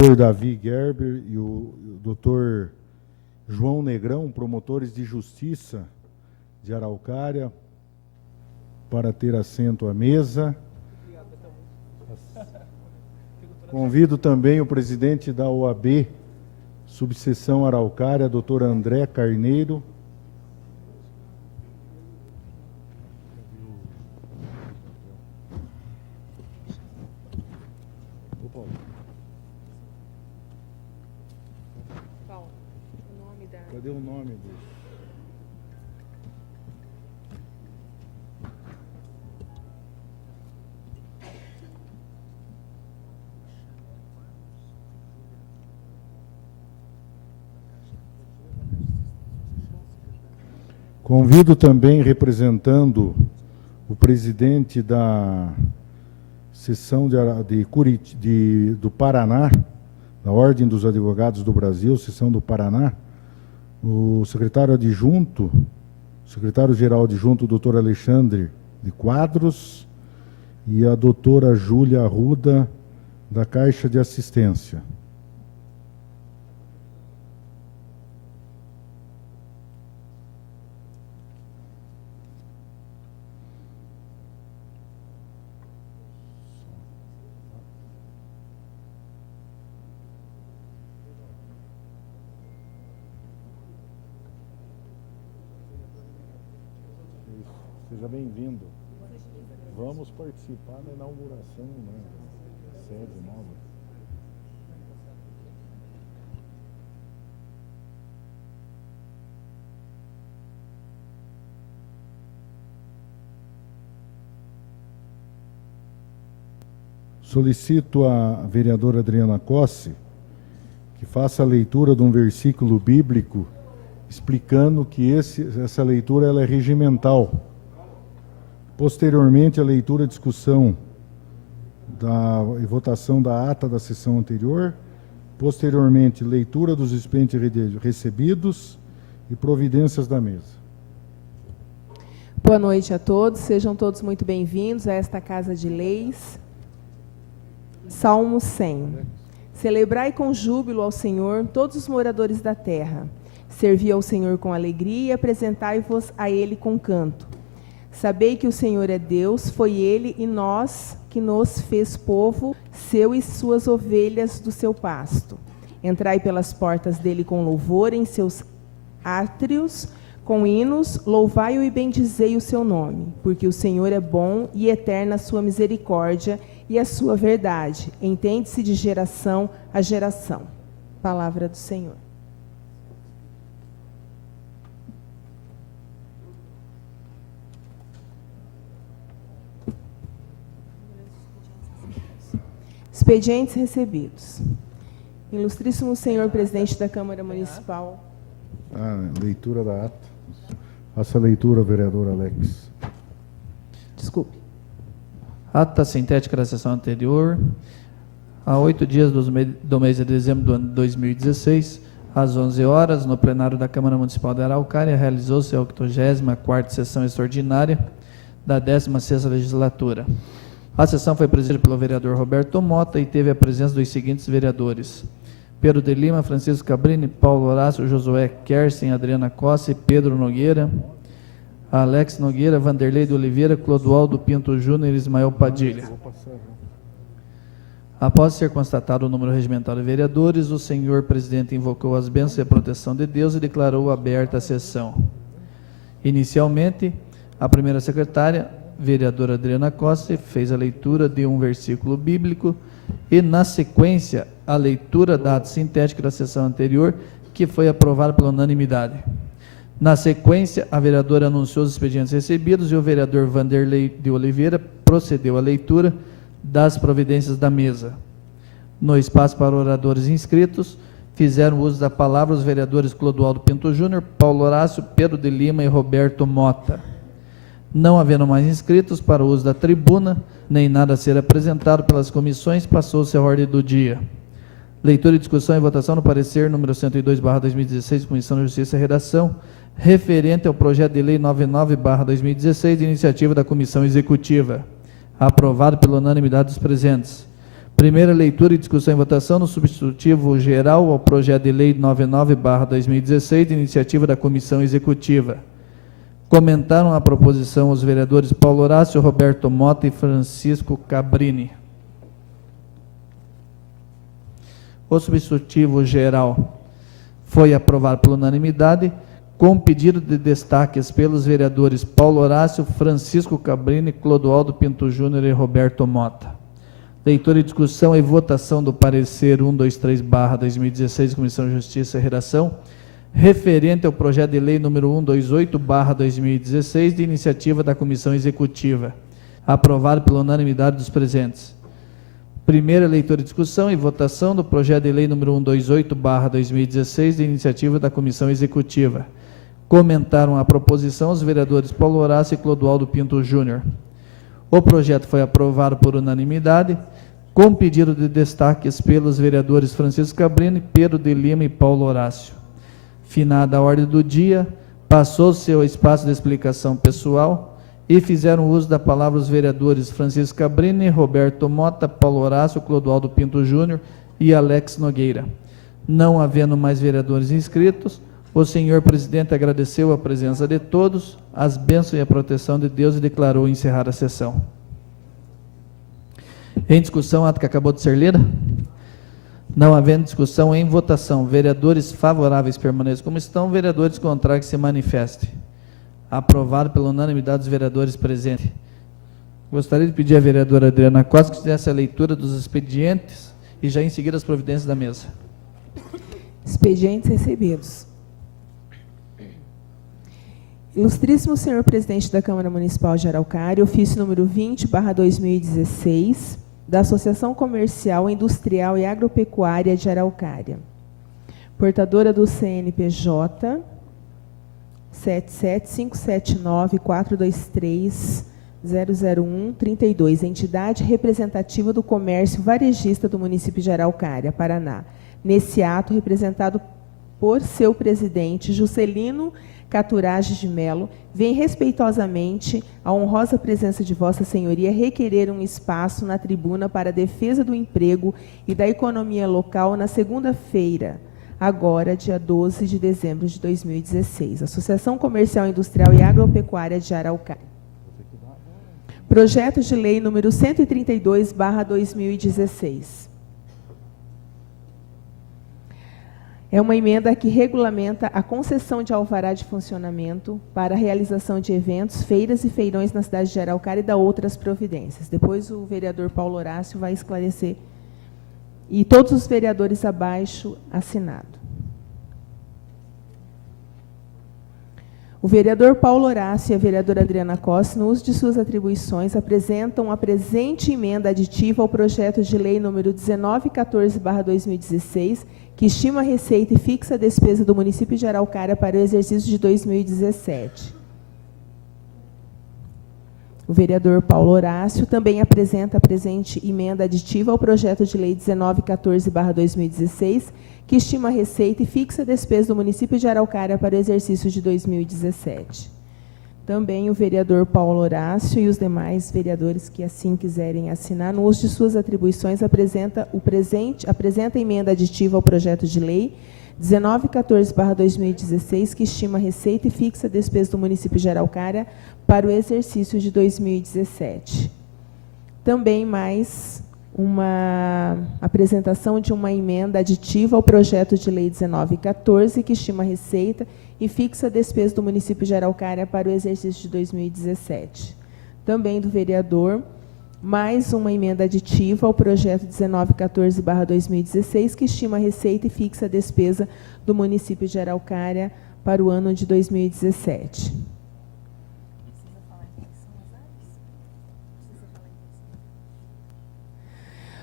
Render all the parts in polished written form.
Dr. Davi Gerber e o Dr. João Negrão, promotores de justiça de Araucária, para ter assento à mesa. Convido também o presidente da OAB, subseção Araucária, Dr. André Carneiro. Cadê o nome dele? Convido também, representando o presidente da seção do Paraná, da Ordem dos Advogados do Brasil, seção do Paraná, o secretário adjunto, secretário-geral adjunto, doutor Alexandre de Quadros, e a doutora Júlia Arruda, da Caixa de Assistência. Seja bem-vindo. Vamos participar da inauguração, né, da sede nova. Solicito à vereadora Adriana Cossi que faça a leitura de um versículo bíblico explicando que essa leitura ela é regimental. Posteriormente, a leitura e discussão e votação da ata da sessão anterior. Posteriormente, leitura dos expedientes recebidos e providências da mesa. Boa noite a todos, sejam todos muito bem-vindos a esta Casa de Leis. Salmo 100. Celebrai com júbilo ao Senhor todos os moradores da terra. Servi ao Senhor com alegria e apresentai-vos a Ele com canto. Sabei que o Senhor é Deus, foi Ele e nós que nos fez povo seu e suas ovelhas do seu pasto. Entrai pelas portas dele com louvor, em seus átrios com hinos, louvai-o e bendizei o seu nome, porque o Senhor é bom e eterna a sua misericórdia e a sua verdade, entende-se de geração a geração. Palavra do Senhor. Expedientes recebidos. Ilustríssimo senhor presidente da Câmara Municipal. Leitura da ata. Faça a leitura, vereador Alex. Desculpe. Ata sintética da sessão anterior. Há 8 dias do mês de dezembro do ano de 2016, às 11 horas, no plenário da Câmara Municipal de Araucária, realizou-se a 84ª sessão extraordinária da 16ª legislatura. A sessão foi presidida pelo vereador Roberto Mota e teve a presença dos seguintes vereadores: Pedro de Lima, Francisco Cabrini, Paulo Horácio, Josué Kersen, Adriana Costa, Pedro Nogueira, Alex Nogueira, Vanderlei de Oliveira, Clodoaldo Pinto Júnior e Ismael Padilha. Após ser constatado o número regimental de vereadores, o senhor presidente invocou as bênçãos e a proteção de Deus e declarou aberta a sessão. Inicialmente, a primeira secretária, vereadora Adriana Costa, fez a leitura de um versículo bíblico e, na sequência, a leitura da ata sintética da sessão anterior, que foi aprovada pela unanimidade. Na sequência, a vereadora anunciou os expedientes recebidos e o vereador Vanderlei de Oliveira procedeu à leitura das providências da mesa. No espaço para oradores inscritos, fizeram uso da palavra os vereadores Clodoaldo Pinto Júnior, Paulo Horácio, Pedro de Lima e Roberto Mota. Não havendo mais inscritos para o uso da tribuna, nem nada a ser apresentado pelas comissões, passou-se a ordem do dia. Leitura, discussão e votação no parecer número 102/2016, Comissão de Justiça e Redação, referente ao projeto de lei 99/2016, de iniciativa da Comissão Executiva, aprovado pela unanimidade dos presentes. Primeira leitura e discussão e votação no substitutivo geral ao projeto de lei 99/2016, de iniciativa da Comissão Executiva. Comentaram a proposição os vereadores Paulo Horácio, Roberto Mota e Francisco Cabrini. O substitutivo geral foi aprovado por unanimidade, com pedido de destaques pelos vereadores Paulo Horácio, Francisco Cabrini, Clodoaldo Pinto Júnior e Roberto Mota. Leitura e discussão e votação do parecer 123/2016, Comissão de Justiça e Redação, referente ao projeto de lei número 128/2016, de iniciativa da Comissão Executiva, aprovado pela unanimidade dos presentes. Primeira leitura e discussão e votação do projeto de lei número 128/2016, de iniciativa da Comissão Executiva. Comentaram a proposição os vereadores Paulo Horácio e Clodoaldo Pinto Júnior. O projeto foi aprovado por unanimidade, com pedido de destaques pelos vereadores Francisco Cabrini, Pedro de Lima e Paulo Horácio. Finada a ordem do dia, passou-se ao espaço de explicação pessoal e fizeram uso da palavra os vereadores Francisco Cabrini, Roberto Mota, Paulo Horácio, Clodoaldo Pinto Júnior e Alex Nogueira. Não havendo mais vereadores inscritos, o senhor presidente agradeceu a presença de todos, as bênçãos e a proteção de Deus e declarou encerrada a sessão. Em discussão, ato que acabou de ser lida? Não havendo discussão, em votação, vereadores favoráveis permaneçam como estão, vereadores contrários que se manifestem. Aprovado pela unanimidade dos vereadores presentes. Gostaria de pedir à vereadora Adriana Costa que fizesse a leitura dos expedientes e já em seguida as providências da mesa. Expedientes recebidos. Ilustríssimo senhor presidente da Câmara Municipal de Araucária, ofício número 20/2016, da Associação Comercial, Industrial e Agropecuária de Araucária. Portadora do CNPJ 77579423000132, entidade representativa do comércio varejista do município de Araucária, Paraná. Nesse ato, representado por seu presidente, Juscelino Caturages de Melo, vem respeitosamente a honrosa presença de Vossa Senhoria requerer um espaço na tribuna para a defesa do emprego e da economia local na segunda-feira, agora, dia 12 de dezembro de 2016. Associação Comercial, Industrial e Agropecuária de Araucária. Projeto de lei número 132/2016. É uma emenda que regulamenta a concessão de alvará de funcionamento para a realização de eventos, feiras e feirões na cidade de Araucária e da outras providências. Depois o vereador Paulo Horácio vai esclarecer. E todos os vereadores abaixo assinado. O vereador Paulo Horácio e a vereadora Adriana Costa, no uso de suas atribuições, apresentam a presente emenda aditiva ao projeto de lei número 1914/2016, que estima a receita e fixa a despesa do município de Araucária para o exercício de 2017. O vereador Paulo Horácio também apresenta a presente emenda aditiva ao projeto de lei 1914/2016, que estima a receita e fixa a despesa do município de Araucária para o exercício de 2017. Também o vereador Paulo Horácio e os demais vereadores que assim quiserem assinar, no uso de suas atribuições, apresenta a emenda aditiva ao projeto de lei 1914/2016, que estima a receita e fixa a despesa do município de Araucária para o exercício de 2017. Também mais uma apresentação de uma emenda aditiva ao projeto de lei 1914, que estima a receita e fixa a despesa do município de Araucária para o exercício de 2017. Também do vereador, mais uma emenda aditiva ao projeto 1914/2016, que estima a receita e fixa a despesa do município de Araucária para o ano de 2017.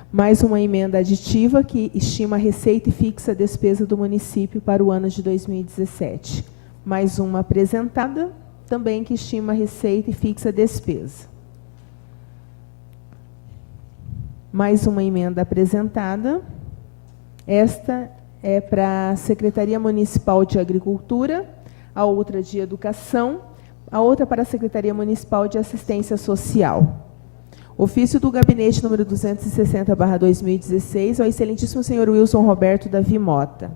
Mais uma emenda aditiva que estima a receita e fixa a despesa do município para o ano de 2017. Mais uma apresentada, também que estima a receita e fixa a despesa. Mais uma emenda apresentada. Esta é para a Secretaria Municipal de Agricultura, a outra de Educação, a outra para a Secretaria Municipal de Assistência Social. Ofício do Gabinete número 260/2016 ao excelentíssimo senhor Wilson Roberto Davi Mota.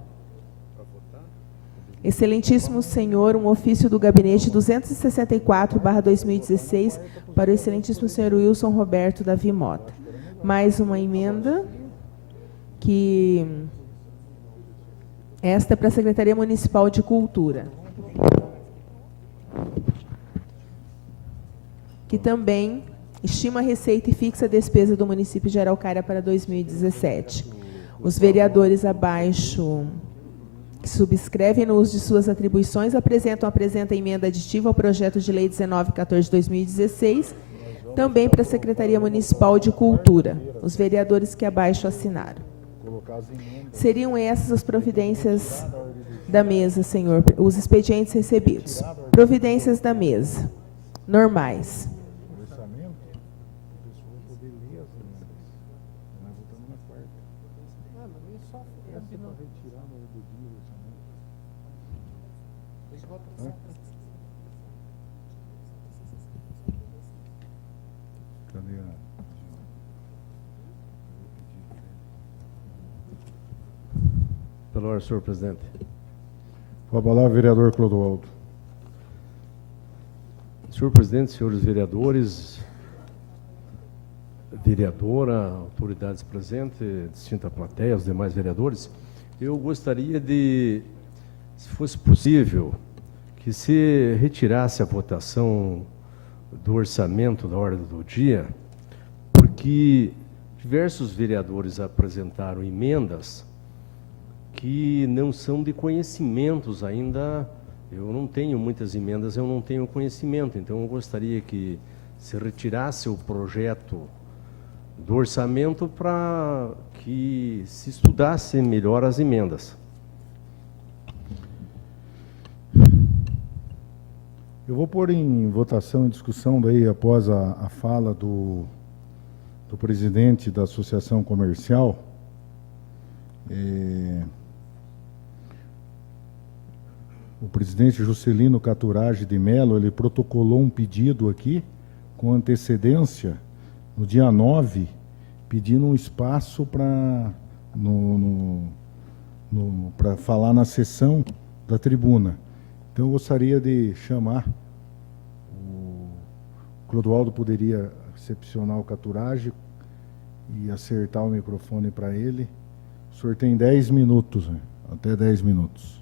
Excelentíssimo senhor, um ofício do Gabinete 264/2016 para o excelentíssimo senhor Wilson Roberto Davi Mota. Mais uma emenda que esta é para a Secretaria Municipal de Cultura, que também estima a receita e fixa a despesa do município de Araucária para 2017. Os vereadores abaixo que subscrevem no uso de suas atribuições apresentam a presente emenda aditiva ao projeto de lei 1914 de 2016, também para a Secretaria Municipal de Cultura. Os vereadores que abaixo assinaram. Seriam essas as providências da mesa, senhor, os expedientes recebidos. Providências da mesa. Normais. Pela ordem, senhor presidente. Com a palavra, vereador Clodoaldo. Senhor presidente, senhores vereadores, vereadora, autoridades presentes, distinta plateia, os demais vereadores, eu gostaria de, se fosse possível, que se retirasse a votação do orçamento da ordem do dia, porque diversos vereadores apresentaram emendas que não são de conhecimentos ainda. Eu não tenho muitas emendas, eu não tenho conhecimento, então eu gostaria que se retirasse o projeto do orçamento para que se estudasse melhor as emendas. Eu vou pôr em votação, em discussão, daí após a fala do presidente da Associação Comercial. O presidente Juscelino Caturage de Mello, ele protocolou um pedido aqui, com antecedência, no dia 9, pedindo um espaço para falar na sessão da tribuna. Então, eu gostaria de chamar, o Clodoaldo poderia recepcionar o Caturage e acertar o microfone para ele. O senhor tem 10 minutos, né? Até 10 minutos.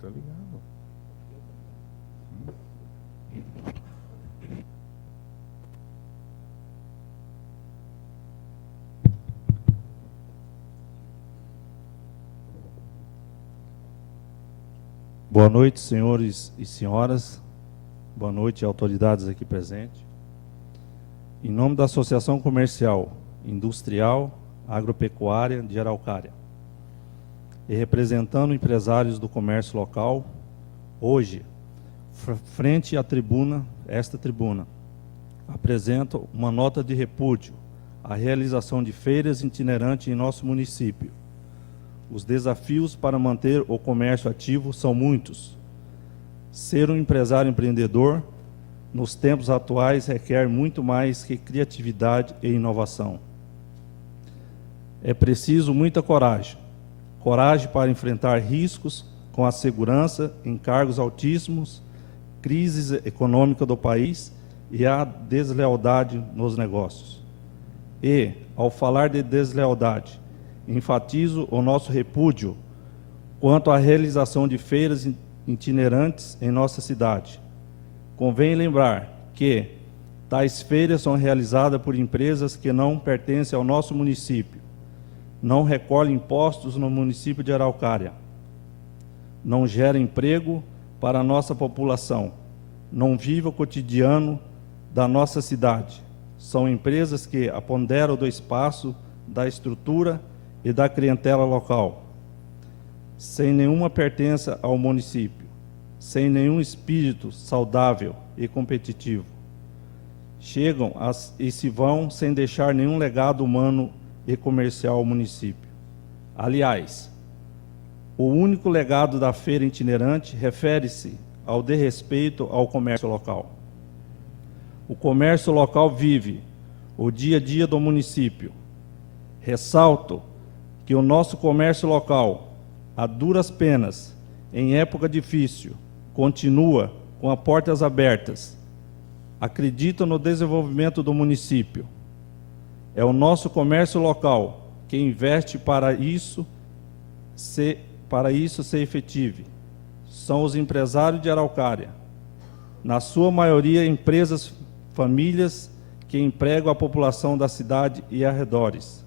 Tá ligado. Boa noite, senhores e senhoras. Boa noite, autoridades aqui presentes. Em nome da Associação Comercial, Industrial, Agropecuária de Araucária, e representando empresários do comércio local, hoje, frente à tribuna, esta tribuna, apresento uma nota de repúdio à realização de feiras itinerantes em nosso município. Os desafios para manter o comércio ativo são muitos. Ser um empresário empreendedor, nos tempos atuais, requer muito mais que criatividade e inovação. É preciso muita coragem. Coragem para enfrentar riscos com a segurança, encargos altíssimos, crises econômica do país e a deslealdade nos negócios. E, ao falar de deslealdade, enfatizo o nosso repúdio quanto à realização de feiras itinerantes em nossa cidade. Convém lembrar que tais feiras são realizadas por empresas que não pertencem ao nosso município, não recolhem impostos no município de Araucária, não gera emprego para a nossa população, não vive o cotidiano da nossa cidade. São empresas que aponderam do espaço, da estrutura e da clientela local, sem nenhuma pertença ao município, sem nenhum espírito saudável e competitivo. Chegam e se vão sem deixar nenhum legado humano e comercial ao município. Aliás, o único legado da feira itinerante refere-se ao desrespeito ao comércio local. O comércio local vive o dia a dia do município. Ressalto que o nosso comércio local, a duras penas, em época difícil, continua com as portas abertas. Acredita no desenvolvimento do município. É o nosso comércio local que investe para isso ser efetivo. São os empresários de Araucária, na sua maioria empresas, famílias que empregam a população da cidade e arredores.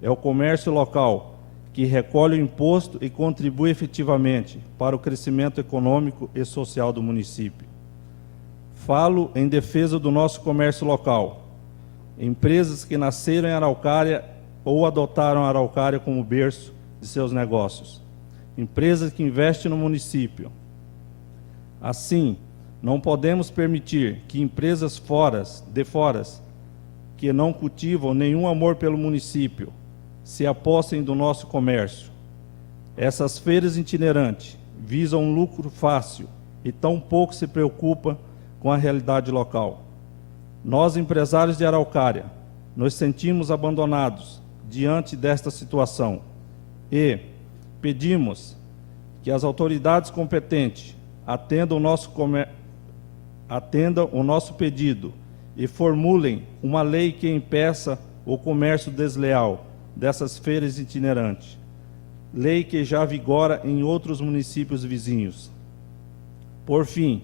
É o comércio local que recolhe o imposto e contribui efetivamente para o crescimento econômico e social do município. Falo em defesa do nosso comércio local, empresas que nasceram em Araucária ou adotaram a Araucária como berço de seus negócios, empresas que investem no município. Assim, não podemos permitir que empresas de fora, que não cultivam nenhum amor pelo município, se apossem do nosso comércio. Essas feiras itinerantes visam um lucro fácil e tão pouco se preocupam com a realidade local. Nós, empresários de Araucária, nos sentimos abandonados diante desta situação e pedimos que as autoridades competentes atendam o nosso pedido e formulem uma lei que impeça o comércio desleal dessas feiras itinerantes, lei que já vigora em outros municípios vizinhos. Por fim,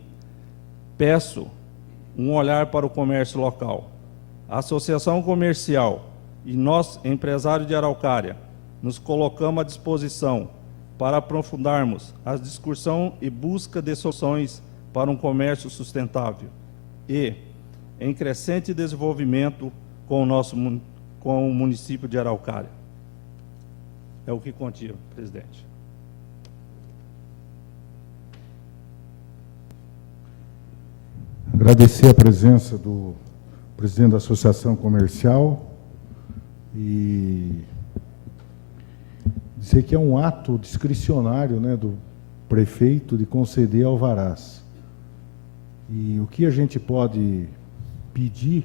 peço um olhar para o comércio local. A Associação Comercial e nós, empresários de Araucária, nos colocamos à disposição para aprofundarmos a discussão e busca de soluções para um comércio sustentável e em crescente desenvolvimento com o município de Araucária. É o que continha, presidente. Agradecer a presença do presidente da Associação Comercial e dizer que é um ato discricionário, né, do prefeito de conceder alvarás. E o que a gente pode pedir,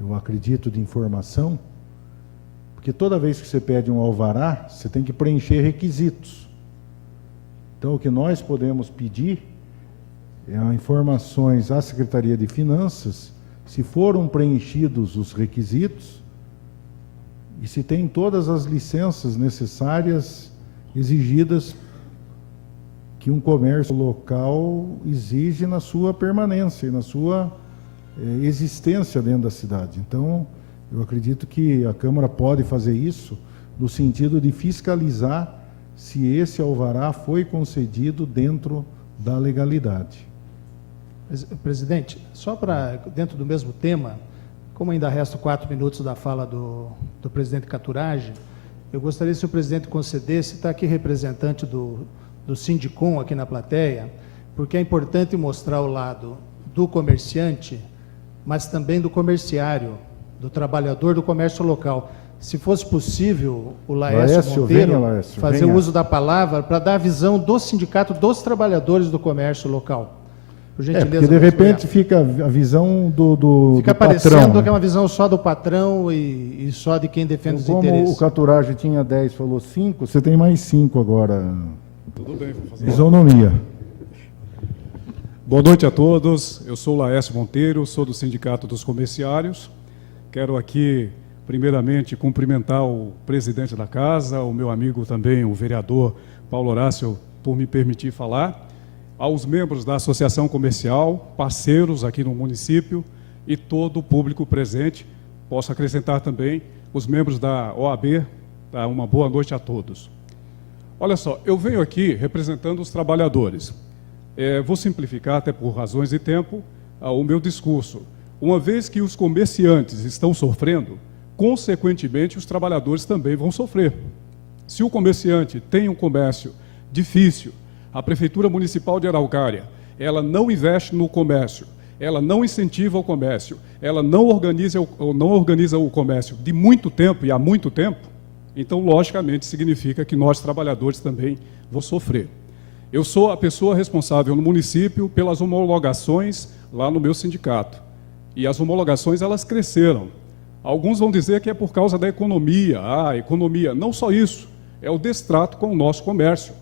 eu acredito, de informação, porque toda vez que você pede um alvará, você tem que preencher requisitos. Então, o que nós podemos pedir é informações à Secretaria de Finanças, se foram preenchidos os requisitos e se tem todas as licenças necessárias exigidas que um comércio local exige na sua permanência e na sua existência dentro da cidade. Então, eu acredito que a Câmara pode fazer isso no sentido de fiscalizar se esse alvará foi concedido dentro da legalidade. Presidente, só para, dentro do mesmo tema, como ainda restam 4 minutos da fala do presidente Caturage, eu gostaria, se o presidente concedesse, está aqui representante do Sindicom aqui na plateia, porque é importante mostrar o lado do comerciante, mas também do comerciário, do trabalhador do comércio local. Se fosse possível, o Laércio Monteiro fazer o uso da palavra para dar a visão do sindicato dos trabalhadores do comércio local. Por gentileza, porque de repente fica a visão do fica do parecendo patrão, que é uma visão só do patrão e só de quem defende os interesses. Como o Caturage tinha 10, falou 5, você tem mais 5 agora. Tudo bem, vou fazer. Isonomia. Boa noite a todos. Eu sou o Laércio Monteiro, sou do Sindicato dos Comerciários. Quero aqui, primeiramente, cumprimentar o presidente da casa, o meu amigo também, o vereador Paulo Horácio, por me permitir falar, aos membros da Associação Comercial, parceiros aqui no município e todo o público presente. Posso acrescentar também os membros da OAB. Uma boa noite a todos. Olha só, eu venho aqui representando os trabalhadores. Vou simplificar, até por razões de tempo, o meu discurso. Uma vez que os comerciantes estão sofrendo, consequentemente, os trabalhadores também vão sofrer. Se o comerciante tem um comércio difícil, a Prefeitura Municipal de Araucária, ela não investe no comércio, ela não incentiva o comércio, ela não organiza o comércio de muito tempo e há muito tempo, então, logicamente, significa que nós, trabalhadores, também vamos sofrer. Eu sou a pessoa responsável no município pelas homologações lá no meu sindicato. E as homologações, elas cresceram. Alguns vão dizer que é por causa da economia. Economia. Não só isso, é o destrato com o nosso comércio.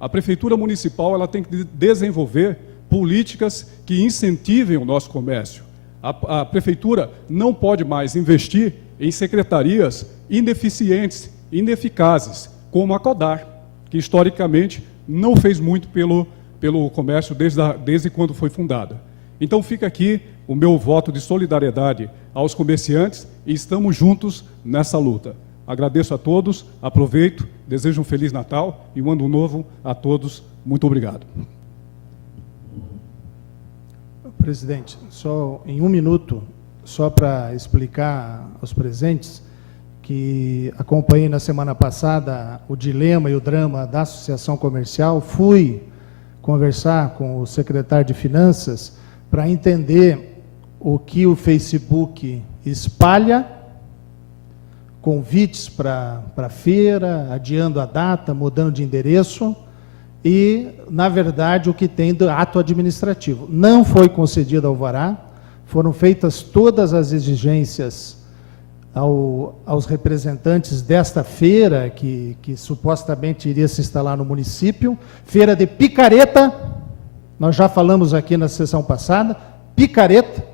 A Prefeitura Municipal ela tem que desenvolver políticas que incentivem o nosso comércio. A Prefeitura não pode mais investir em secretarias ineficientes, ineficazes, como a CODAR, que historicamente não fez muito pelo comércio desde quando foi fundada. Então fica aqui o meu voto de solidariedade aos comerciantes e estamos juntos nessa luta. Agradeço a todos, aproveito, desejo um Feliz Natal e um Ano Novo a todos. Muito obrigado. Presidente, só em um minuto, só para explicar aos presentes, que acompanhei na semana passada o dilema e o drama da Associação Comercial, fui conversar com o secretário de Finanças para entender o que o Facebook espalha, convites para a feira, adiando a data, mudando de endereço, e, na verdade, o que tem do ato administrativo. Não foi concedido alvará, foram feitas todas as exigências aos representantes desta feira, que supostamente iria se instalar no município, feira de picareta, nós já falamos aqui na sessão passada, picareta,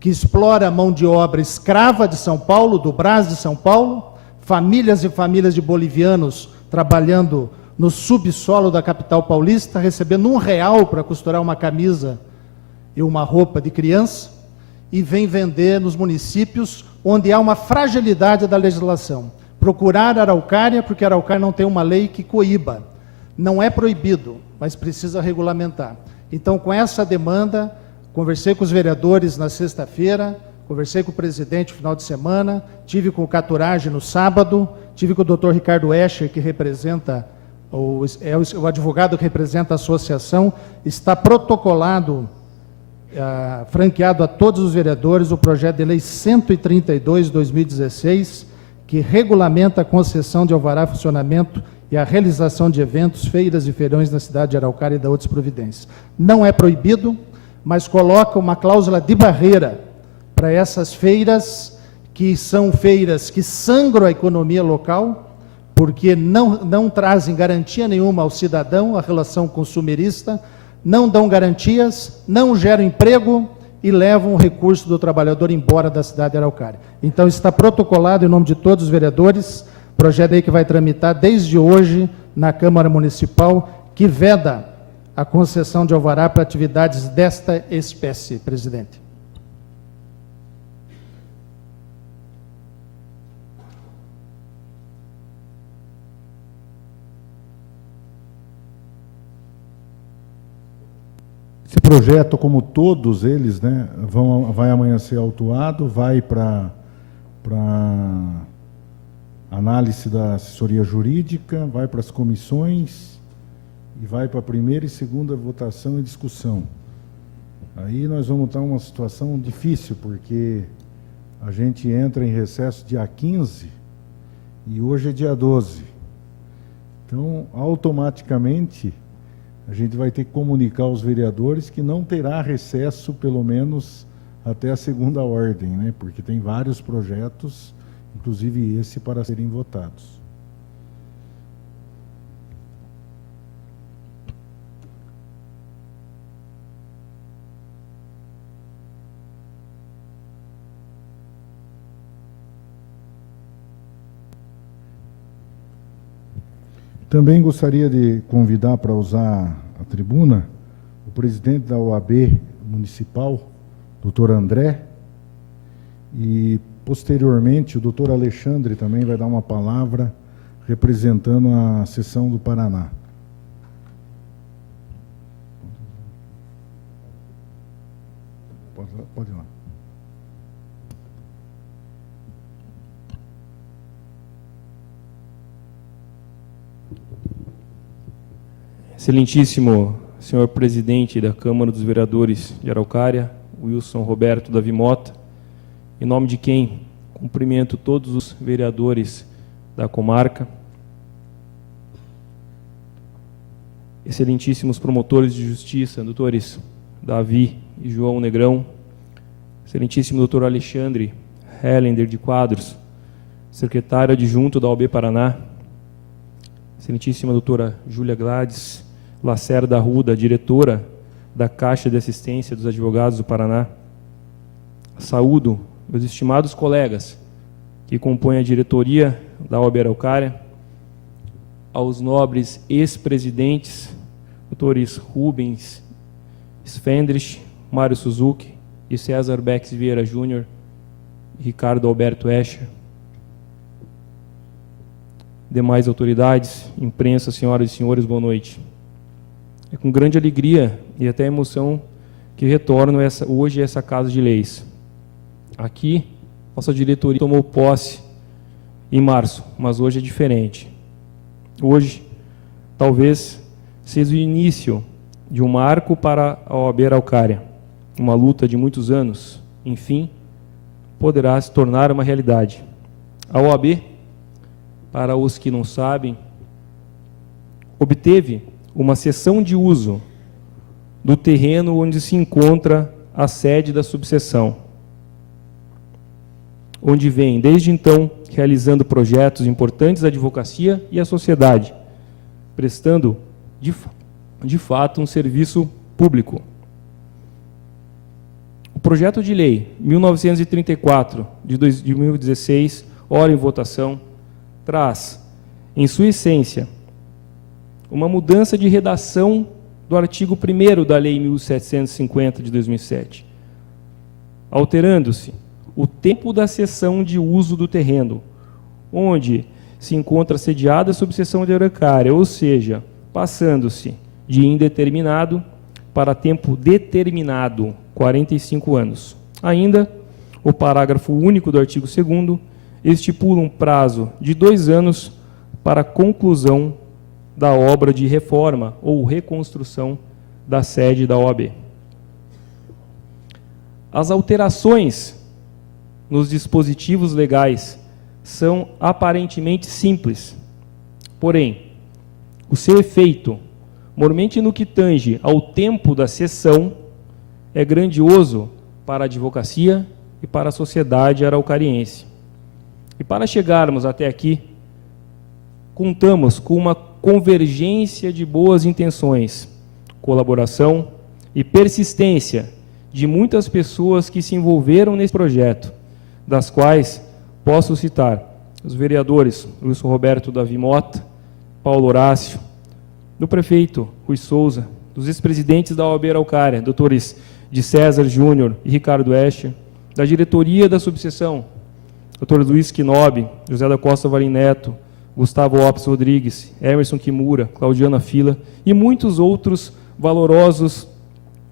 que explora a mão de obra escrava de São Paulo, do Brás de São Paulo, famílias e famílias de bolivianos trabalhando no subsolo da capital paulista, recebendo R$1 para costurar uma camisa e uma roupa de criança, e vem vender nos municípios onde há uma fragilidade da legislação. Procurar Araucária, porque Araucária não tem uma lei que coíba. Não é proibido, mas precisa regulamentar. Então, com essa demanda, conversei com os vereadores na sexta-feira, conversei com o presidente no final de semana, tive com o Caturage no sábado, tive com o doutor Ricardo Escher, que representa, o advogado que representa a associação, está protocolado, franqueado a todos os vereadores, o projeto de lei 132/2016, que regulamenta a concessão de alvará funcionamento e a realização de eventos, feiras e feirões na cidade de Araucária e da outras providências. Não é proibido, mas coloca uma cláusula de barreira para essas feiras, que são feiras que sangram a economia local, porque não trazem garantia nenhuma ao cidadão, a relação consumerista, não dão garantias, não geram emprego e levam o recurso do trabalhador embora da cidade de Araucária. Então, está protocolado em nome de todos os vereadores, projeto aí que vai tramitar desde hoje na Câmara Municipal, que veda a concessão de alvará para atividades desta espécie, presidente. Esse projeto, como todos eles, né, vai amanhã ser autuado, vai para análise da assessoria jurídica, vai para as comissões e vai para a primeira e segunda votação e discussão. Aí nós vamos estar numa situação difícil, porque a gente entra em recesso dia 15 e hoje é dia 12. Então, automaticamente, a gente vai ter que comunicar aos vereadores que não terá recesso, pelo menos até a segunda ordem, né? Porque tem vários projetos, inclusive esse, para serem votados. Também gostaria de convidar para usar a tribuna o presidente da OAB municipal, doutor André, e posteriormente o doutor Alexandre também vai dar uma palavra representando a seção do Paraná. Pode ir lá. Excelentíssimo senhor presidente da Câmara dos Vereadores de Araucária, Wilson Roberto Davi Mota, em nome de quem cumprimento todos os vereadores da comarca, excelentíssimos promotores de justiça, doutores Davi e João Negrão, excelentíssimo doutor Alexandre Hellender de Quadros, secretário adjunto da OAB Paraná, excelentíssima doutora Júlia Gladys Lacerda Arruda, diretora da Caixa de Assistência dos Advogados do Paraná. Saúdo meus estimados colegas que compõem a diretoria da OAB Araucária, aos nobres ex-presidentes, doutores Rubens Sfendrich, Mário Suzuki e César Bex Vieira Júnior, Ricardo Alberto Escher, demais autoridades, imprensa, senhoras e senhores, boa noite. É com grande alegria e até emoção que retorno hoje a essa Casa de Leis. Aqui, nossa diretoria tomou posse em março, mas hoje é diferente. Hoje, talvez, seja o início de um marco para a OAB Araucária. Uma luta de muitos anos, enfim, poderá se tornar uma realidade. A OAB, para os que não sabem, obteve uma cessão de uso do terreno onde se encontra a sede da subseção, onde vem, desde então, realizando projetos importantes à advocacia e à sociedade, prestando, de fato, um serviço público. O projeto de lei 1934, de 2016, ora em votação, traz, em sua essência, uma mudança de redação do artigo 1º da Lei 1750 de 2007, alterando-se o tempo da cessão de uso do terreno, onde se encontra sediada a subseção de Araucária, ou seja, passando-se de indeterminado para tempo determinado, 45 anos. Ainda, o parágrafo único do artigo 2º estipula um prazo de 2 anos para a conclusão da obra de reforma ou reconstrução da sede da OAB. As alterações nos dispositivos legais são aparentemente simples, porém, o seu efeito, mormente no que tange ao tempo da sessão, é grandioso para a advocacia e para a sociedade araucariense. E para chegarmos até aqui, contamos com uma convergência de boas intenções, colaboração e persistência de muitas pessoas que se envolveram nesse projeto, das quais posso citar os vereadores Wilson Roberto Davi Mota, Paulo Horácio, do prefeito Rui Souza, dos ex-presidentes da OAB Araucária, doutores de César Júnior e Ricardo Escher, da diretoria da subseção, doutores Luiz Quinobi, José da Costa Valim Neto, Gustavo Lopes Rodrigues, Emerson Kimura, Claudiana Fila e muitos outros valorosos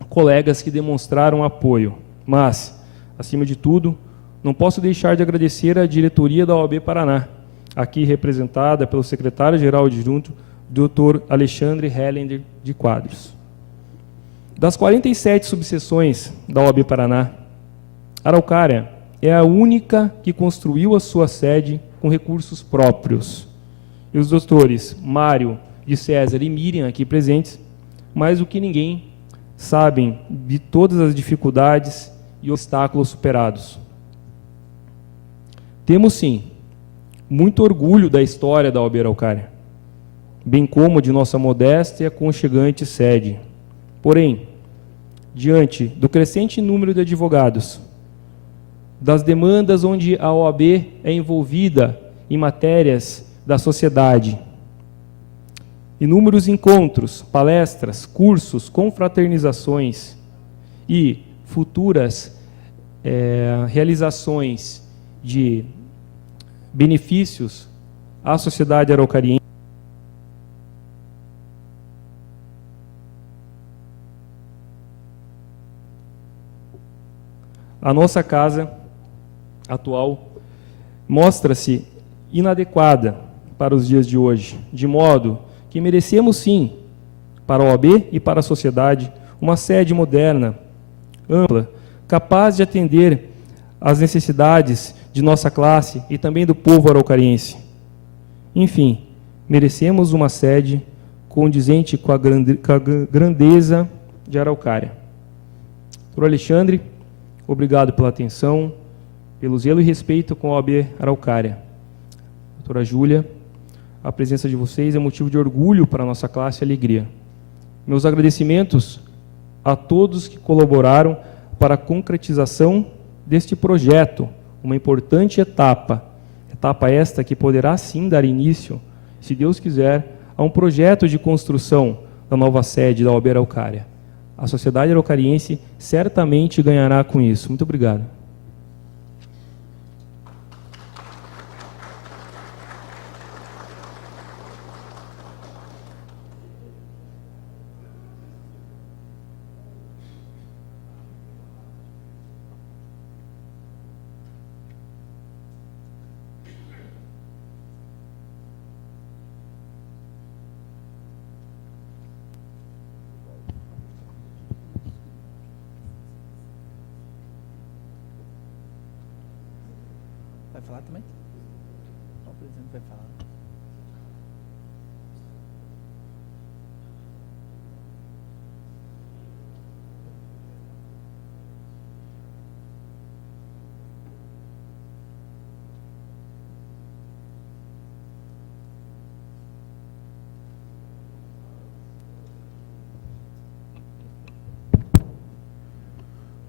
colegas que demonstraram apoio. Mas, acima de tudo, não posso deixar de agradecer à diretoria da OAB Paraná, aqui representada pelo secretário-geral adjunto, Dr. Alexandre Hellender de Quadros. Das 47 subseções da OAB Paraná, Araucária é a única que construiu a sua sede com recursos próprios. E os doutores Mário de César e Miriam, aqui presentes, mais do que ninguém, sabem de todas as dificuldades e obstáculos superados. Temos, sim, muito orgulho da história da OAB Araucária, bem como de nossa modesta e aconchegante sede. Porém, diante do crescente número de advogados, das demandas onde a OAB é envolvida em matérias da sociedade, inúmeros encontros, palestras, cursos, confraternizações e futuras realizações de benefícios à sociedade araucariense. A nossa casa atual mostra-se inadequada para os dias de hoje, de modo que merecemos sim, para a OAB e para a sociedade, uma sede moderna, ampla, capaz de atender às necessidades de nossa classe e também do povo araucariense. Enfim, merecemos uma sede condizente com a grandeza de Araucária. Doutor Alexandre, obrigado pela atenção, pelo zelo e respeito com a OAB Araucária. Doutora Júlia, a presença de vocês é motivo de orgulho para a nossa classe e alegria. Meus agradecimentos a todos que colaboraram para a concretização deste projeto, uma importante etapa esta que poderá sim dar início, se Deus quiser, a um projeto de construção da nova sede da OAB Araucária. A sociedade araucariense certamente ganhará com isso. Muito obrigado. Vai falar também? O presidente vai falar.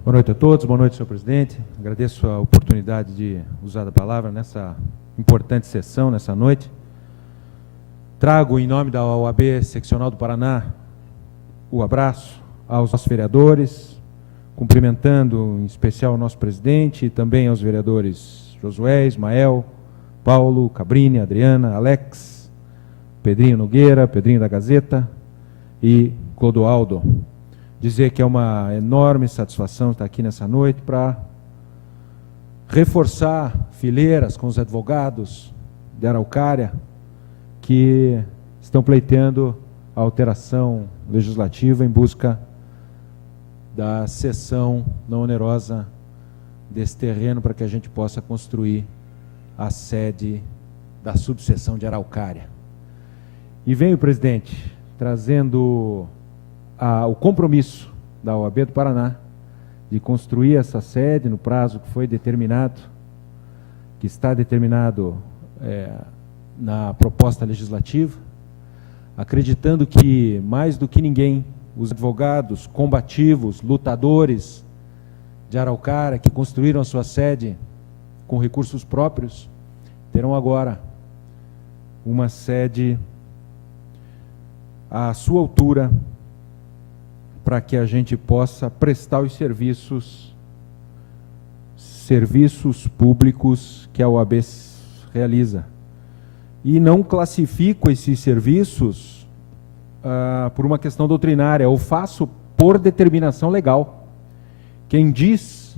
Boa noite a todos, boa noite, senhor presidente. Agradeço a oportunidade de usar a palavra nessa importante sessão, nessa noite. Trago, em nome da OAB Seccional do Paraná, o abraço aos nossos vereadores, cumprimentando em especial o nosso presidente e também aos vereadores Josué, Ismael, Paulo, Cabrini, Adriana, Alex, Pedrinho Nogueira, Pedrinho da Gazeta e Clodoaldo. Dizer que é uma enorme satisfação estar aqui nessa noite para reforçar fileiras com os advogados de Araucária que estão pleiteando a alteração legislativa em busca da cessão não onerosa desse terreno para que a gente possa construir a sede da subseção de Araucária. E vem o presidente trazendo o compromisso da OAB do Paraná de construir essa sede no prazo que foi determinado, que está determinado na proposta legislativa, acreditando que, mais do que ninguém, os advogados combativos, lutadores de Araucária, que construíram a sua sede com recursos próprios, terão agora uma sede à sua altura, para que a gente possa prestar os serviços públicos que a OAB realiza. E não classifico esses serviços por uma questão doutrinária, eu faço por determinação legal. Quem diz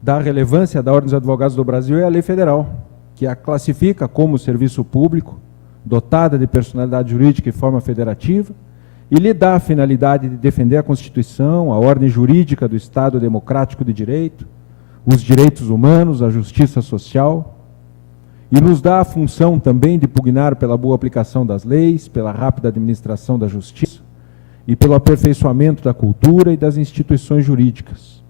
da relevância da Ordem dos Advogados do Brasil é a lei federal, que a classifica como serviço público, dotada de personalidade jurídica e forma federativa, e lhe dá a finalidade de defender a Constituição, a ordem jurídica do Estado democrático de direito, os direitos humanos, a justiça social, e nos dá a função também de pugnar pela boa aplicação das leis, pela rápida administração da justiça e pelo aperfeiçoamento da cultura e das instituições jurídicas.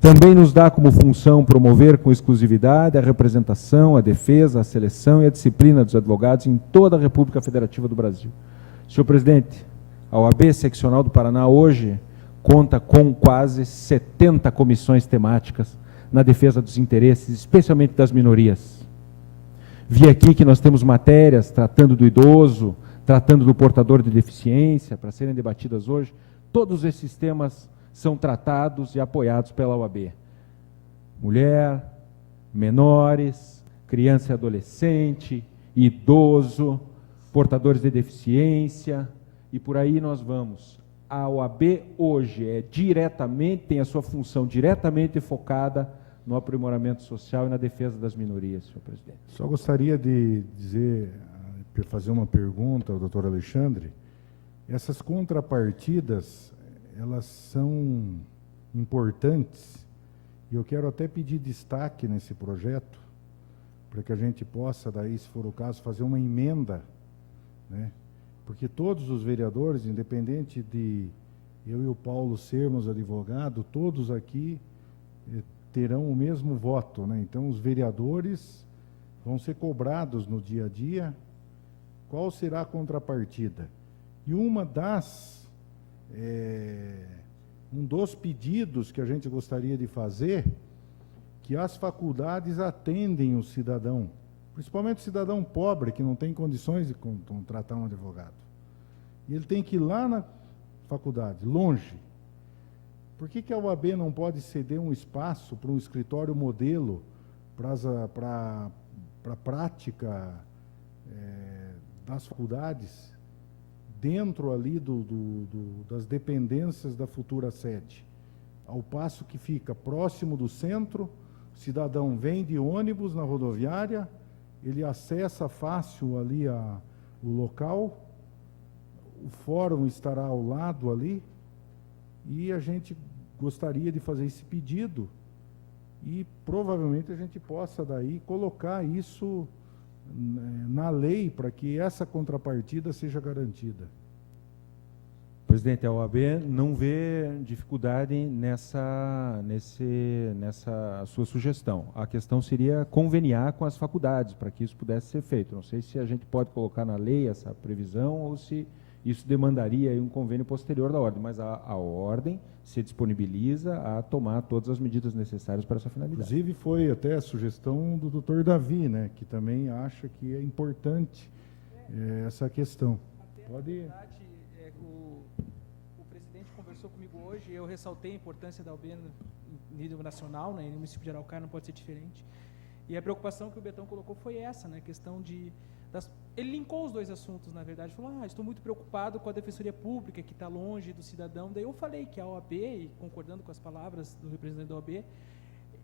Também nos dá como função promover com exclusividade a representação, a defesa, a seleção e a disciplina dos advogados em toda a República Federativa do Brasil. Senhor presidente, a OAB Seccional do Paraná hoje conta com quase 70 comissões temáticas na defesa dos interesses, especialmente das minorias. Vi aqui que nós temos matérias tratando do idoso, tratando do portador de deficiência, para serem debatidas hoje. Todos esses temas são tratados e apoiados pela OAB. Mulher, menores, criança e adolescente, idoso, portadores de deficiência, e por aí nós vamos. A OAB hoje tem a sua função diretamente focada no aprimoramento social e na defesa das minorias, senhor presidente. Só gostaria de fazer uma pergunta ao doutor Alexandre. Essas contrapartidas, elas são importantes, e eu quero até pedir destaque nesse projeto, para que a gente possa, daí, se for o caso, fazer uma emenda, né? Porque todos os vereadores, independente de eu e o Paulo sermos advogados, todos aqui terão o mesmo voto, né? Então, os vereadores vão ser cobrados no dia a dia. Qual será a contrapartida? E um dos pedidos que a gente gostaria de fazer, que as faculdades atendem o cidadão, principalmente o cidadão pobre, que não tem condições de contratar um advogado. E ele tem que ir lá na faculdade, longe. Por que a OAB não pode ceder um espaço para um escritório modelo para a prática das faculdades, dentro ali das dependências da futura sede? Ao passo que fica próximo do centro, o cidadão vem de ônibus na rodoviária, ele acessa fácil ali o local, o fórum estará ao lado ali, e a gente gostaria de fazer esse pedido, e provavelmente a gente possa daí colocar isso na lei, para que essa contrapartida seja garantida. Presidente, a OAB não vê dificuldade nessa sua sugestão. A questão seria conveniar com as faculdades para que isso pudesse ser feito. Não sei se a gente pode colocar na lei essa previsão ou se isso demandaria aí um convênio posterior da ordem, mas a ordem se disponibiliza a tomar todas as medidas necessárias para essa finalidade. Inclusive foi até a sugestão do doutor Davi, né, que também acha que é importante essa questão. Pode... O presidente conversou comigo hoje, eu ressaltei a importância da OAB no nível nacional, né, no município de Araucária não pode ser diferente. E a preocupação que o Betão colocou foi essa, né, a questão ele linkou os dois assuntos, na verdade, falou, estou muito preocupado com a Defensoria Pública, que está longe do cidadão. Daí eu falei que a OAB, e concordando com as palavras do representante da OAB,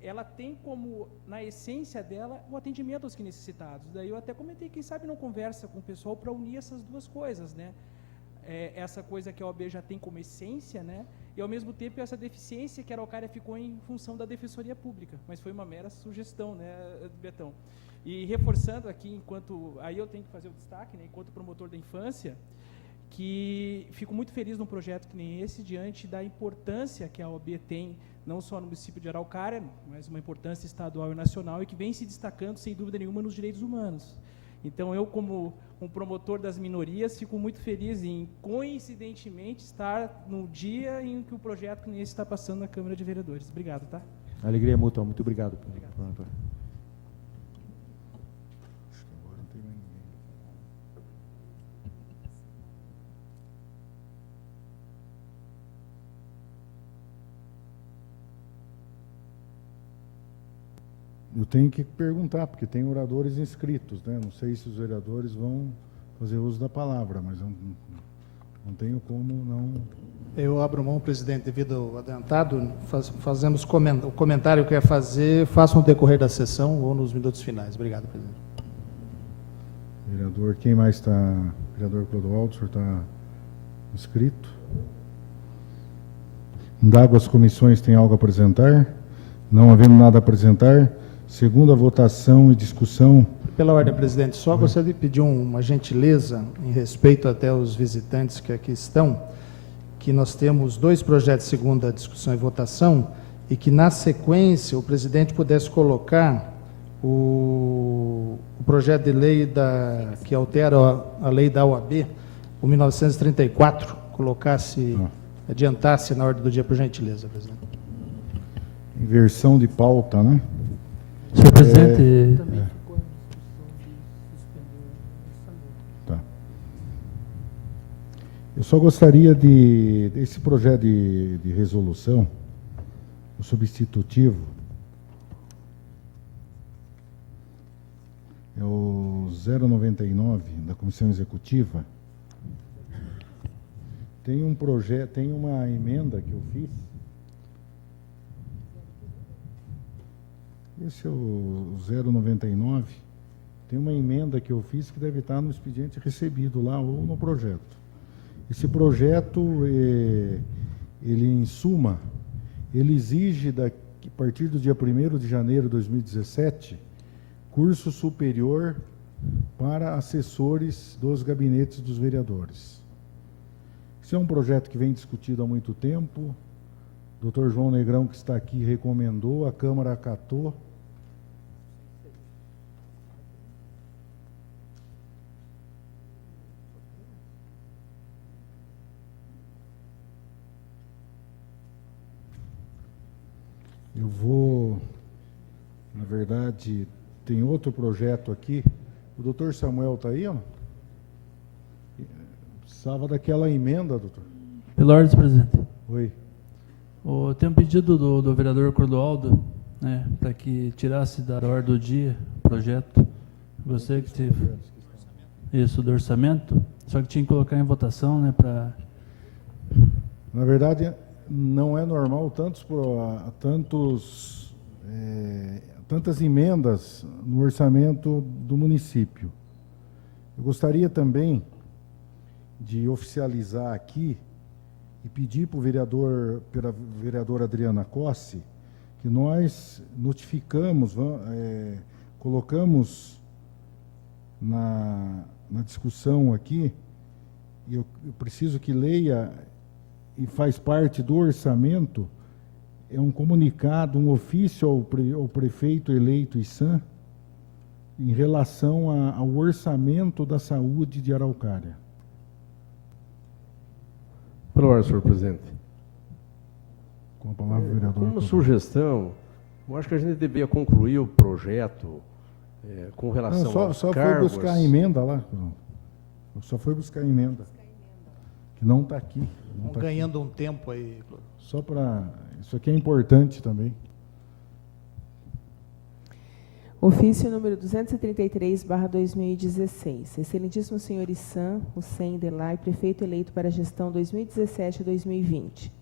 ela tem como, na essência dela, o atendimento aos que necessitados. Daí eu até comentei, quem sabe não conversa com o pessoal para unir essas duas coisas, né? Essa coisa que a OAB já tem como essência, né? E ao mesmo tempo essa deficiência que a Araucária ficou em função da Defensoria Pública, mas foi uma mera sugestão, né, Betão? E reforçando aqui, aí eu tenho que fazer o destaque, né, enquanto promotor da infância, que fico muito feliz num projeto que nem esse, diante da importância que a OAB tem, não só no município de Araucária, mas uma importância estadual e nacional, e que vem se destacando, sem dúvida nenhuma, nos direitos humanos. Então, eu, como um promotor das minorias, fico muito feliz em, coincidentemente, estar no dia em que o projeto que nem esse está passando na Câmara de Vereadores. Obrigado, tá? Alegria mútua, muito obrigado. Promotor. Eu tenho que perguntar, porque tem oradores inscritos, né? Não sei se os vereadores vão fazer uso da palavra, mas não tenho como não... Eu abro mão, presidente, devido ao adiantado, fazemos o comentário que quer fazer, faça no decorrer da sessão ou nos minutos finais. Obrigado, presidente. Vereador, quem mais está? Vereador Clodoaldo, o senhor está inscrito? Indago as comissões, tem algo a apresentar? Não havendo nada a apresentar, segunda votação e discussão. Pela ordem, presidente, só gostaria de pedir uma gentileza, em respeito até aos visitantes que aqui estão, que nós temos 2 projetos de segunda discussão e votação, e que, na sequência, o presidente pudesse colocar o projeto de lei que altera a lei da OAB, o 1934, adiantasse na ordem do dia, por gentileza, presidente. Inversão de pauta, né? Senhor presidente... Tá. Eu só gostaria desse projeto de resolução, o substitutivo, é o 099 da Comissão Executiva. Tem um projeto, tem uma emenda que eu fiz. Esse é o 099. Tem uma emenda que eu fiz que deve estar no expediente recebido lá ou no projeto. Esse projeto, ele em suma, ele exige a partir do dia 1º de janeiro de 2017, curso superior para assessores dos gabinetes dos vereadores. Esse é um projeto que vem discutido há muito tempo. O Dr. João Negrão, que está aqui, recomendou, a Câmara acatou. Eu vou, na verdade, tem outro projeto aqui. O doutor Samuel está aí, ó? Precisava daquela emenda, doutor. Pela ordem, presidente. Oi. Tem um pedido do vereador Clodoaldo, né, para que tirasse da ordem do dia o projeto. Você que teve isso do orçamento, só que tinha que colocar em votação, né, para... Na verdade, não é normal tantas emendas no orçamento do município. Eu gostaria também de oficializar aqui e pedir para o vereador, pela vereadora Adriana Cossi, que nós notificamos, colocamos na discussão aqui, e eu preciso que leia, e faz parte do orçamento, é um comunicado, um ofício ao prefeito eleito Issan, em relação ao orçamento da saúde de Araucária. Pela ordem, senhor presidente. Com a palavra, vereador. Uma sugestão, eu acho que a gente deveria concluir o projeto com relação aos só cargos. foi buscar a emenda lá. Só foi buscar a emenda. Que não está aqui. Estão ganhando um tempo aí. Só para... Isso aqui é importante também. Ofício número 233/2016. Excelentíssimo senhor Issan Hussein Delay, prefeito eleito para a gestão 2017-2020.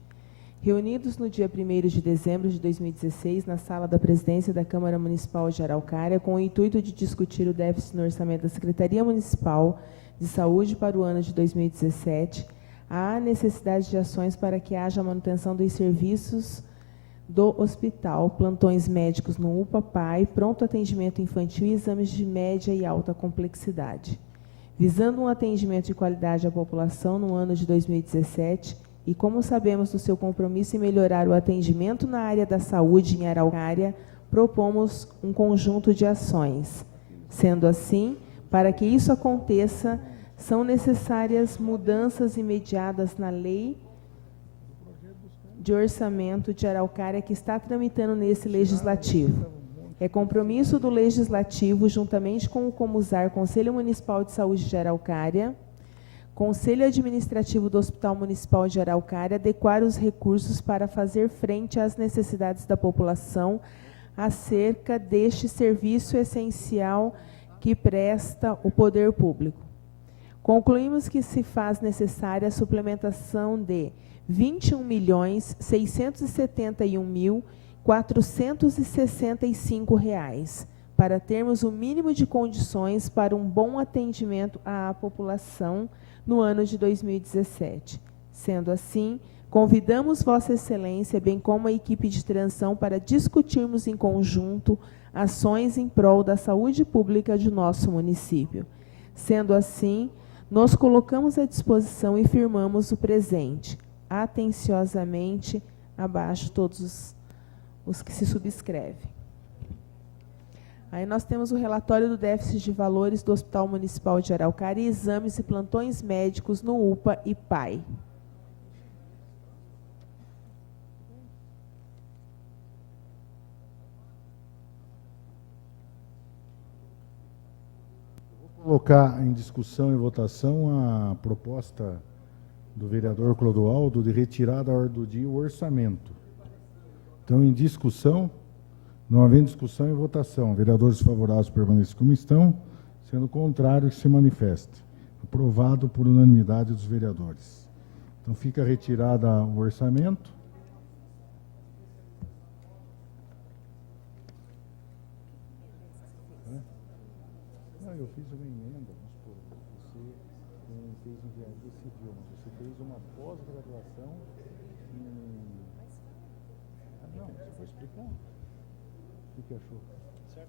Reunidos no dia 1º de dezembro de 2016, na sala da presidência da Câmara Municipal de Araucária, com o intuito de discutir o déficit no orçamento da Secretaria Municipal de Saúde para o ano de 2017, há necessidade de ações para que haja manutenção dos serviços do hospital, plantões médicos no UPA-PAI, pronto atendimento infantil e exames de média e alta complexidade. Visando um atendimento de qualidade à população no ano de 2017, e como sabemos do seu compromisso em melhorar o atendimento na área da saúde em Araucária, propomos um conjunto de ações. Sendo assim, para que isso aconteça, são necessárias mudanças imediatas na lei de orçamento de Araucária que está tramitando nesse legislativo. É compromisso do legislativo, juntamente com o Comusar, Conselho Municipal de Saúde de Araucária, Conselho Administrativo do Hospital Municipal de Araucária, adequar os recursos para fazer frente às necessidades da população acerca deste serviço essencial que presta o poder público. Concluímos que se faz necessária a suplementação de R$ 21.671.465 para termos o mínimo de condições para um bom atendimento à população no ano de 2017. Sendo assim, convidamos Vossa Excelência, bem como a equipe de transição, para discutirmos em conjunto ações em prol da saúde pública de nosso município. Sendo assim, nos colocamos à disposição e firmamos o presente. Atenciosamente, abaixo todos os que se subscrevem. Aí nós temos o relatório do déficit de valores do Hospital Municipal de Araucária e exames e plantões médicos no UPA e PAI. Vou colocar em discussão e votação a proposta do vereador Clodoaldo de retirar da ordem do dia o orçamento. Então, em discussão, Não havendo discussão e votação, vereadores favoráveis permaneçam como estão, sendo contrário que se manifeste. Aprovado por unanimidade dos vereadores. Então fica retirada o orçamento. Não, eu fiz uma emenda, vamos supor, você decidiu, mas você fez uma pós-graduação em... não, você vai explicar. O que achou? Certo.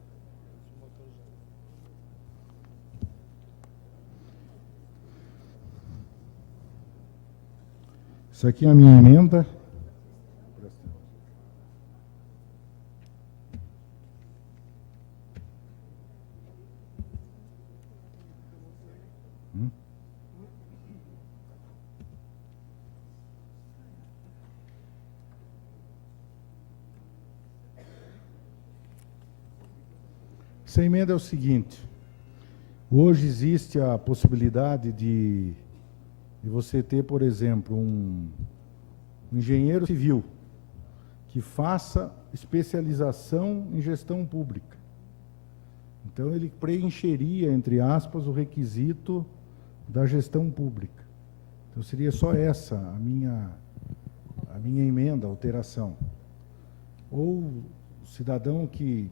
Isso aqui é a minha emenda. Essa emenda é o seguinte: hoje existe a possibilidade de você ter, por exemplo, um engenheiro civil que faça especialização em gestão pública. Então, ele preencheria, entre aspas, o requisito da gestão pública. Então, seria só essa a minha emenda, alteração. Ou cidadão que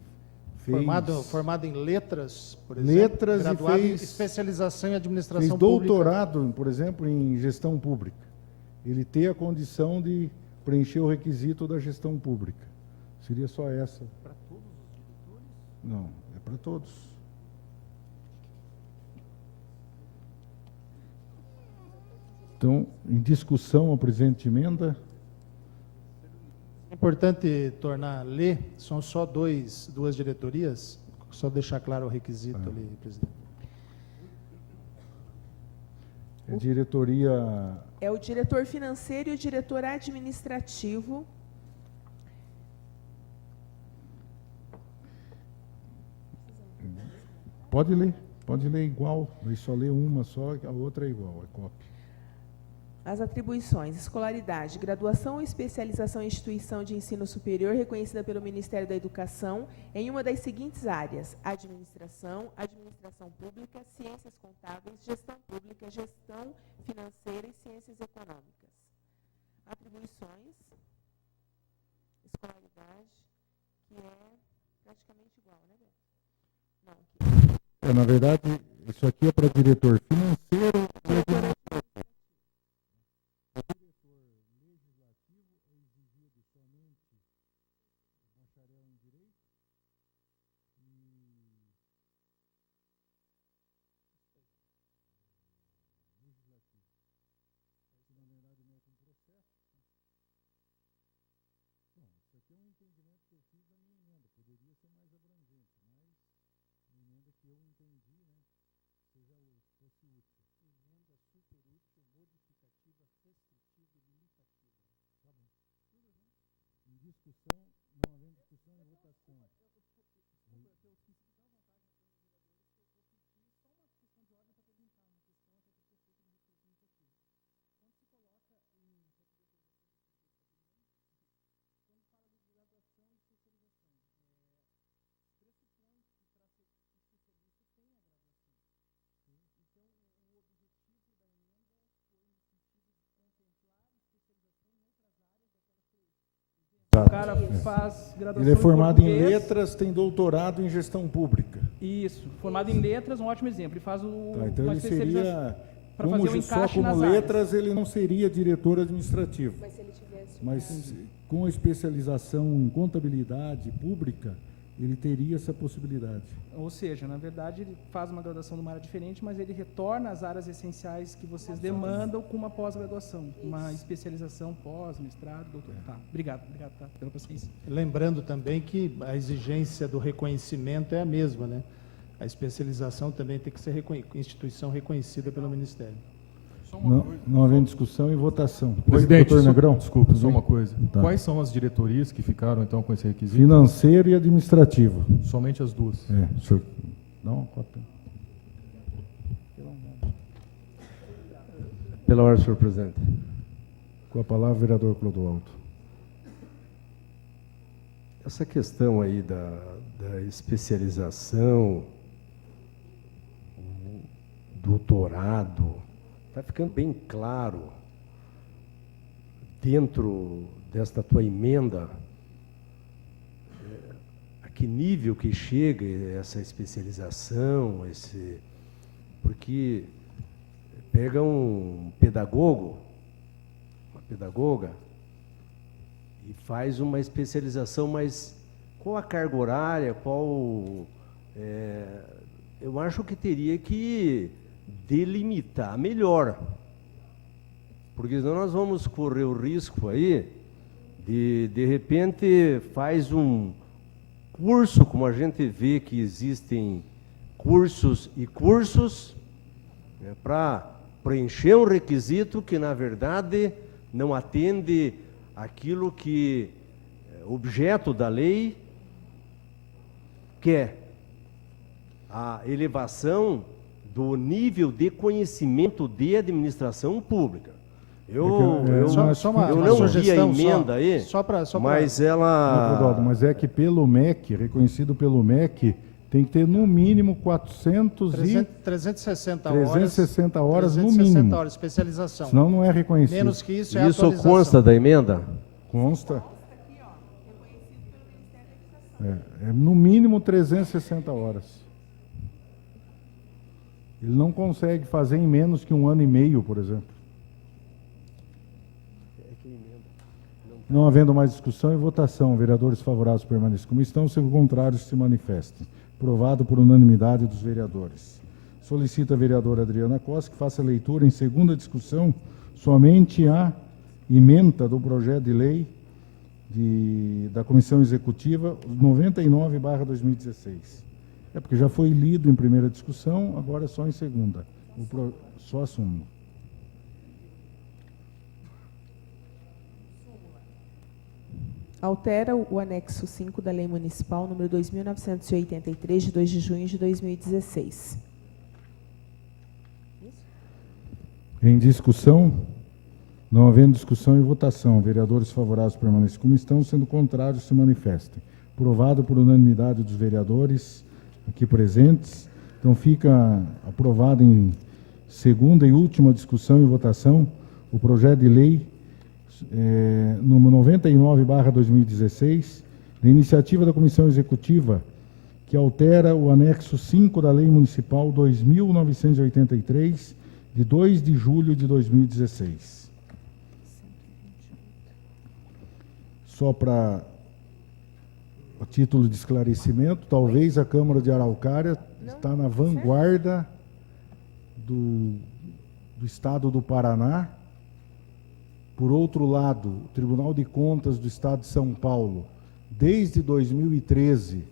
fez... Formado em letras, por exemplo, letras, graduado e fez em especialização em administração fez pública. doutorado, por exemplo, em gestão pública. Ele tem a condição de preencher o requisito da gestão pública. Seria só essa. Para todos os diretores? Não, é para todos. Então, em discussão a presente emenda. É importante tornar a lei, são só duas diretorias, só deixar claro o requisito ali, presidente. É diretoria... É o diretor financeiro e o diretor administrativo. Pode ler igual, mas só ler uma só, a outra é igual, é cópia. As atribuições: escolaridade, graduação ou especialização em instituição de ensino superior reconhecida pelo Ministério da Educação em uma das seguintes áreas: administração, administração pública, ciências contábeis, gestão pública, gestão financeira e ciências econômicas. Atribuições: escolaridade, que é praticamente igual, né, Beto? Não, Na verdade, isso aqui é para diretor financeiro. O cara faz graduação. Ele é formado em português. letras, tem doutorado em gestão pública. Isso, formado em letras, um ótimo exemplo. Ele faz Então uma ele seria, para fazer um só encaixe como nas letras, áreas. ele não seria diretor administrativo. Mas se ele tivesse... Mas com a especialização em contabilidade pública, ele teria essa possibilidade. Ou seja, na verdade, ele faz uma graduação numa área diferente, mas ele retorna às áreas essenciais que vocês demandam com uma pós-graduação, uma especialização pós, mestrado, doutorado. Tá, obrigado tá, pela paciência. Lembrando também que a exigência do reconhecimento é a mesma, né? A especialização também tem que ser instituição reconhecida pelo Ministério. Não havendo discussão e votação. Presidente, Doutor Negrão? desculpa, só uma coisa. Tá. Quais são as diretorias que ficaram, então, com esse requisito? Financeiro e administrativo. Somente as duas. Senhor. Não, cópia. Pela ordem, senhor presidente. Com a palavra, vereador Clodoaldo. Essa questão aí da especialização, doutorado, está ficando bem claro dentro desta tua emenda a que nível que chega essa especialização, porque pega um pedagogo, uma pedagoga, e faz uma especialização, mas qual a carga horária, eu acho que teria que delimitar melhor, porque senão nós vamos correr o risco aí de repente faz um curso, como a gente vê que existem cursos e cursos, para preencher um requisito que na verdade não atende aquilo que objeto da lei quer, a elevação do nível de conhecimento de administração pública. Eu não vi a emenda aí, mas ela... Mas é que pelo MEC, reconhecido pelo MEC, tem que ter no mínimo 360 horas no mínimo. 360 horas, especialização. Senão não é reconhecido. Menos que isso é Isso atualização. consta da emenda? Consta. É no mínimo 360 horas. Ele não consegue fazer em menos que 1 ano e meio, por exemplo. Não havendo mais discussão e votação, vereadores favoráveis permaneçam como estão, se contrários se manifestem. Aprovado por unanimidade dos vereadores. Solicita a vereadora Adriana Costa que faça leitura em segunda discussão somente a emenda do projeto de lei da Comissão Executiva 99/2016. É porque já foi lido em primeira discussão, agora é só em segunda. Só assumo. Altera o anexo 5 da Lei Municipal número 2.983, de 2 de junho de 2016. Em discussão, não havendo discussão e votação, vereadores favoráveis permanecem como estão, sendo contrários se manifestem. Aprovado por unanimidade dos vereadores aqui presentes. Então fica aprovado em segunda e última discussão e votação o projeto de lei número 99/2016, da iniciativa da Comissão Executiva, que altera o anexo 5 da Lei Municipal 2.983, de 2 de julho de 2016. Só para a título de esclarecimento, talvez a Câmara de Araucária está na vanguarda do Estado do Paraná. Por outro lado, o Tribunal de Contas do Estado de São Paulo, desde 2013,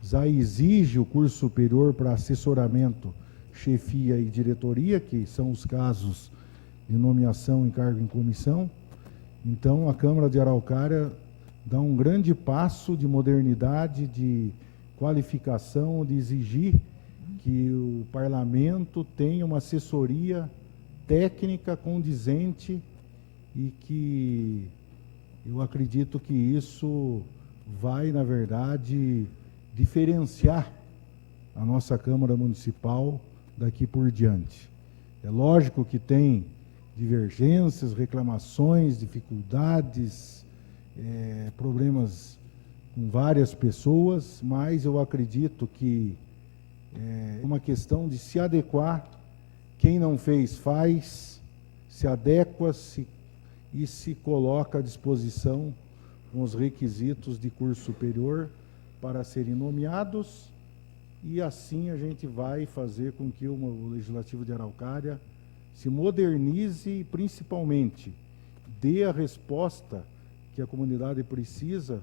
já exige o curso superior para assessoramento, chefia e diretoria, que são os casos de nomeação em cargo em comissão. Então, a Câmara de Araucária dá um grande passo de modernidade, de qualificação, de exigir que o parlamento tenha uma assessoria técnica condizente e que eu acredito que isso vai, na verdade, diferenciar a nossa Câmara Municipal daqui por diante. É lógico que tem divergências, reclamações, dificuldades, problemas com várias pessoas, mas eu acredito que é uma questão de se adequar. Quem não fez, faz, se adequa e se coloca à disposição com os requisitos de curso superior para serem nomeados, e assim a gente vai fazer com que o Legislativo de Araucária se modernize e, principalmente, dê a resposta que a comunidade precisa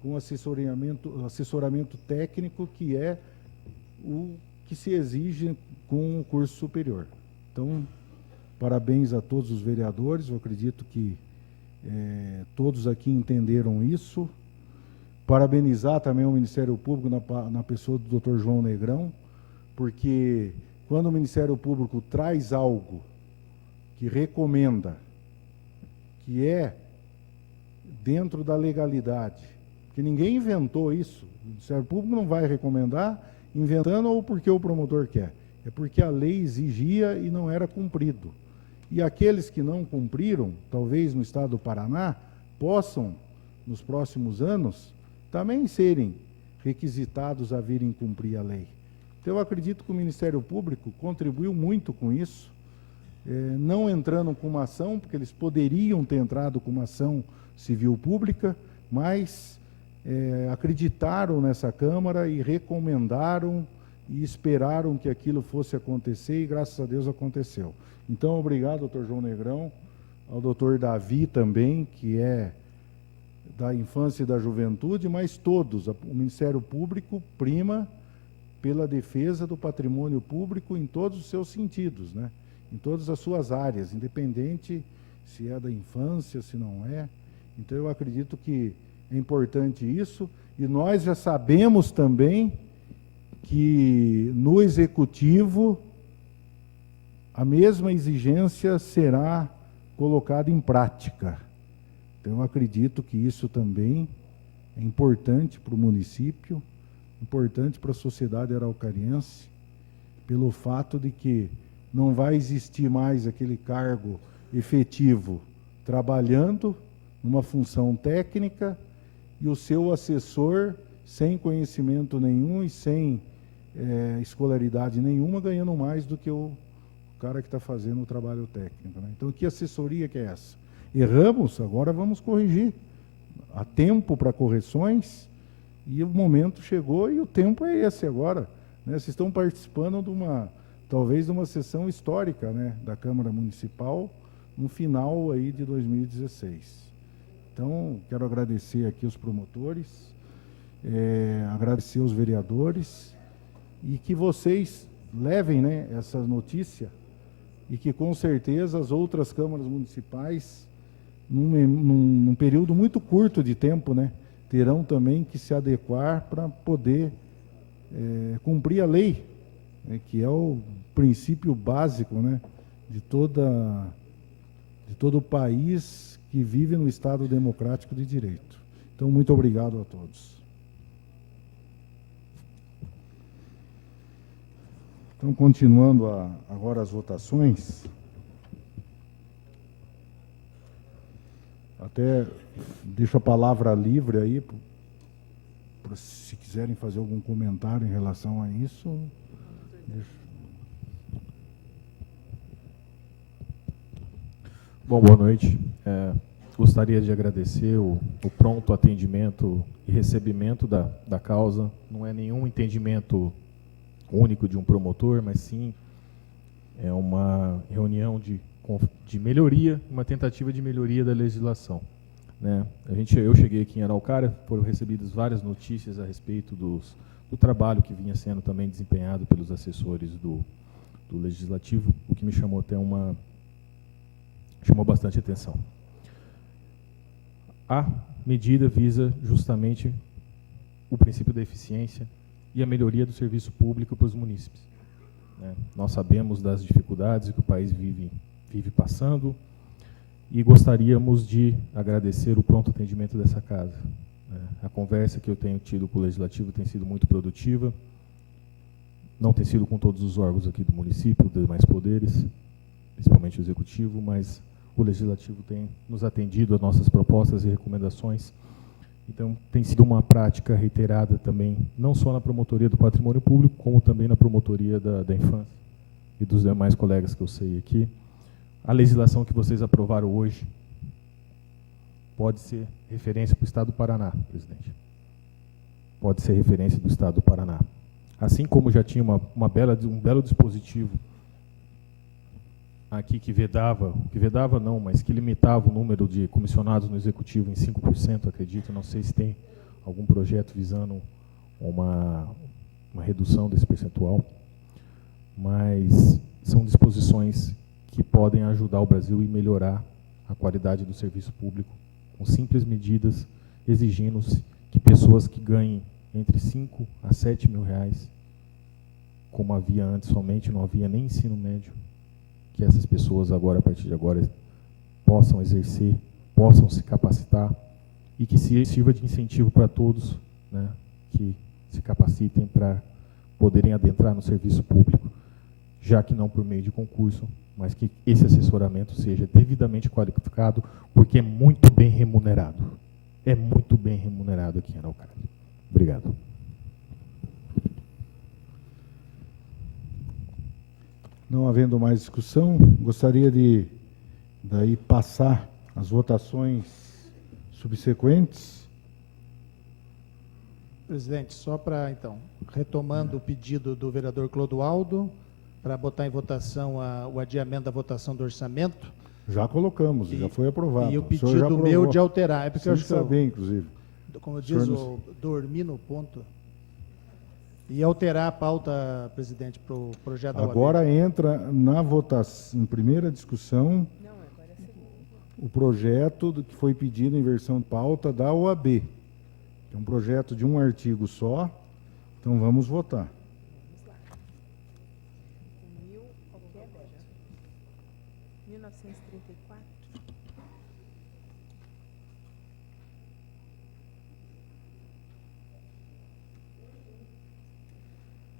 com assessoramento técnico, que é o que se exige com o curso superior. Então, parabéns a todos os vereadores, eu acredito que todos aqui entenderam isso. Parabenizar também o Ministério Público na pessoa do Dr. João Negrão, porque quando o Ministério Público traz algo que recomenda, que é dentro da legalidade, Porque ninguém inventou isso. O Ministério Público não vai recomendar inventando ou porque o promotor quer. É porque a lei exigia e não era cumprido. E aqueles que não cumpriram, talvez no estado do Paraná, possam, nos próximos anos, também serem requisitados a virem cumprir a lei. Então, eu acredito que o Ministério Público contribuiu muito com isso, não entrando com uma ação, porque eles poderiam ter entrado com uma ação civil pública, mas acreditaram nessa Câmara e recomendaram e esperaram que aquilo fosse acontecer, e graças a Deus aconteceu. Então, obrigado, doutor João Negrão, ao doutor Davi também, que é da infância e da juventude, mas todos, o Ministério Público prima pela defesa do patrimônio público em todos os seus sentidos, né? Em todas as suas áreas, independente se é da infância, se não é. Então, eu acredito que é importante isso, e nós já sabemos também que no Executivo a mesma exigência será colocada em prática. Então, eu acredito que isso também é importante para o município, importante para a sociedade araucariense, pelo fato de que não vai existir mais aquele cargo efetivo trabalhando numa função técnica e o seu assessor sem conhecimento nenhum e sem escolaridade nenhuma, ganhando mais do que o cara que está fazendo o trabalho técnico, né? Então, que assessoria que é essa? Erramos, agora vamos corrigir. Há tempo para correções, e o momento chegou e o tempo é esse agora, né? Vocês estão participando de talvez de uma sessão histórica, né, da Câmara Municipal, no final aí de 2016. Então, quero agradecer aqui os promotores, agradecer os vereadores, e que vocês levem, né, essa notícia, e que com certeza as outras câmaras municipais, num período muito curto de tempo, né, terão também que se adequar para poder cumprir a lei, né, que é o princípio básico, né, de todo o país que vive no Estado democrático de direito. Então, muito obrigado a todos. Então, continuando agora as votações, até deixo a palavra livre aí, se quiserem fazer algum comentário em relação a isso. Bom, boa noite. Gostaria de agradecer o pronto atendimento e recebimento da causa. Não é nenhum entendimento único de um promotor, mas sim é uma reunião de melhoria, uma tentativa de melhoria da legislação, né? Eu cheguei aqui em Araucária, foram recebidas várias notícias a respeito do trabalho que vinha sendo também desempenhado pelos assessores do Legislativo, o que me chamou chamou bastante atenção. A medida visa justamente o princípio da eficiência e a melhoria do serviço público para os munícipes, né? Nós sabemos das dificuldades que o país vive passando, e gostaríamos de agradecer o pronto atendimento dessa casa, né? A conversa que eu tenho tido com o Legislativo tem sido muito produtiva, não tem sido com todos os órgãos aqui do município, dos demais poderes, principalmente o Executivo, mas o Legislativo tem nos atendido às nossas propostas e recomendações. Então, tem sido uma prática reiterada também, não só na promotoria do patrimônio público, como também na promotoria da infância e dos demais colegas que eu sei aqui. A legislação que vocês aprovaram hoje pode ser referência para o Estado do Paraná, presidente. Pode ser referência do Estado do Paraná. Assim como já tinha um belo dispositivo aqui que vedava não, mas que limitava o número de comissionados no Executivo em 5%, acredito. Não sei se tem algum projeto visando uma redução desse percentual, mas são disposições que podem ajudar o Brasil e melhorar a qualidade do serviço público, com simples medidas, exigindo que pessoas que ganhem entre 5 a 7 mil reais, como havia antes somente, não havia nem ensino médio, que essas pessoas agora, a partir de agora, possam exercer, possam se capacitar e que sirva de incentivo para todos, né, que se capacitem para poderem adentrar no serviço público, já que não por meio de concurso, mas que esse assessoramento seja devidamente qualificado, porque é muito bem remunerado. É muito bem remunerado aqui em Araucária. Obrigado. Não havendo mais discussão, gostaria de daí passar as votações subsequentes. Presidente, só para, então, retomando o pedido do vereador Clodoaldo, para botar em votação o adiamento da votação do orçamento. Já colocamos, já foi aprovado. E o senhor já pedido meu aprovou. de alterar. É porque eu Sem acho que eu, saber, inclusive. como diz o dormir no ponto. E alterar a pauta, presidente, para o projeto da OAB. Agora entra na votação, em primeira discussão, o projeto que foi pedido em versão de pauta da OAB. É um projeto de um artigo só, então vamos votar.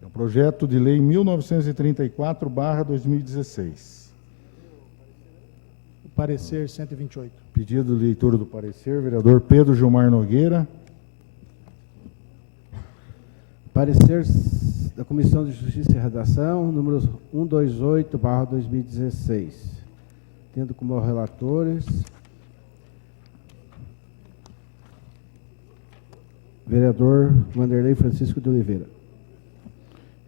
É o projeto de lei 1934/2016. O parecer 128. Pedido de leitura do parecer, vereador Pedro Gilmar Nogueira. Parecer da Comissão de Justiça e Redação, número 128/2016. Tendo como relatores vereador Vanderlei Francisco de Oliveira.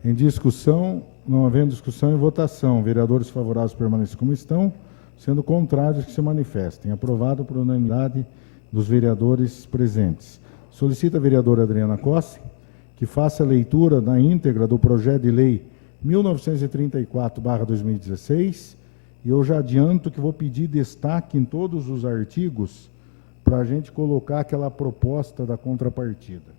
Em discussão, não havendo discussão, em votação. Vereadores favoráveis permaneçam como estão, sendo contrários que se manifestem. Aprovado por unanimidade dos vereadores presentes. Solicita a vereadora Adriana Costa que faça a leitura na íntegra do projeto de lei 1934/2016, e eu já adianto que vou pedir destaque em todos os artigos para a gente colocar aquela proposta da contrapartida.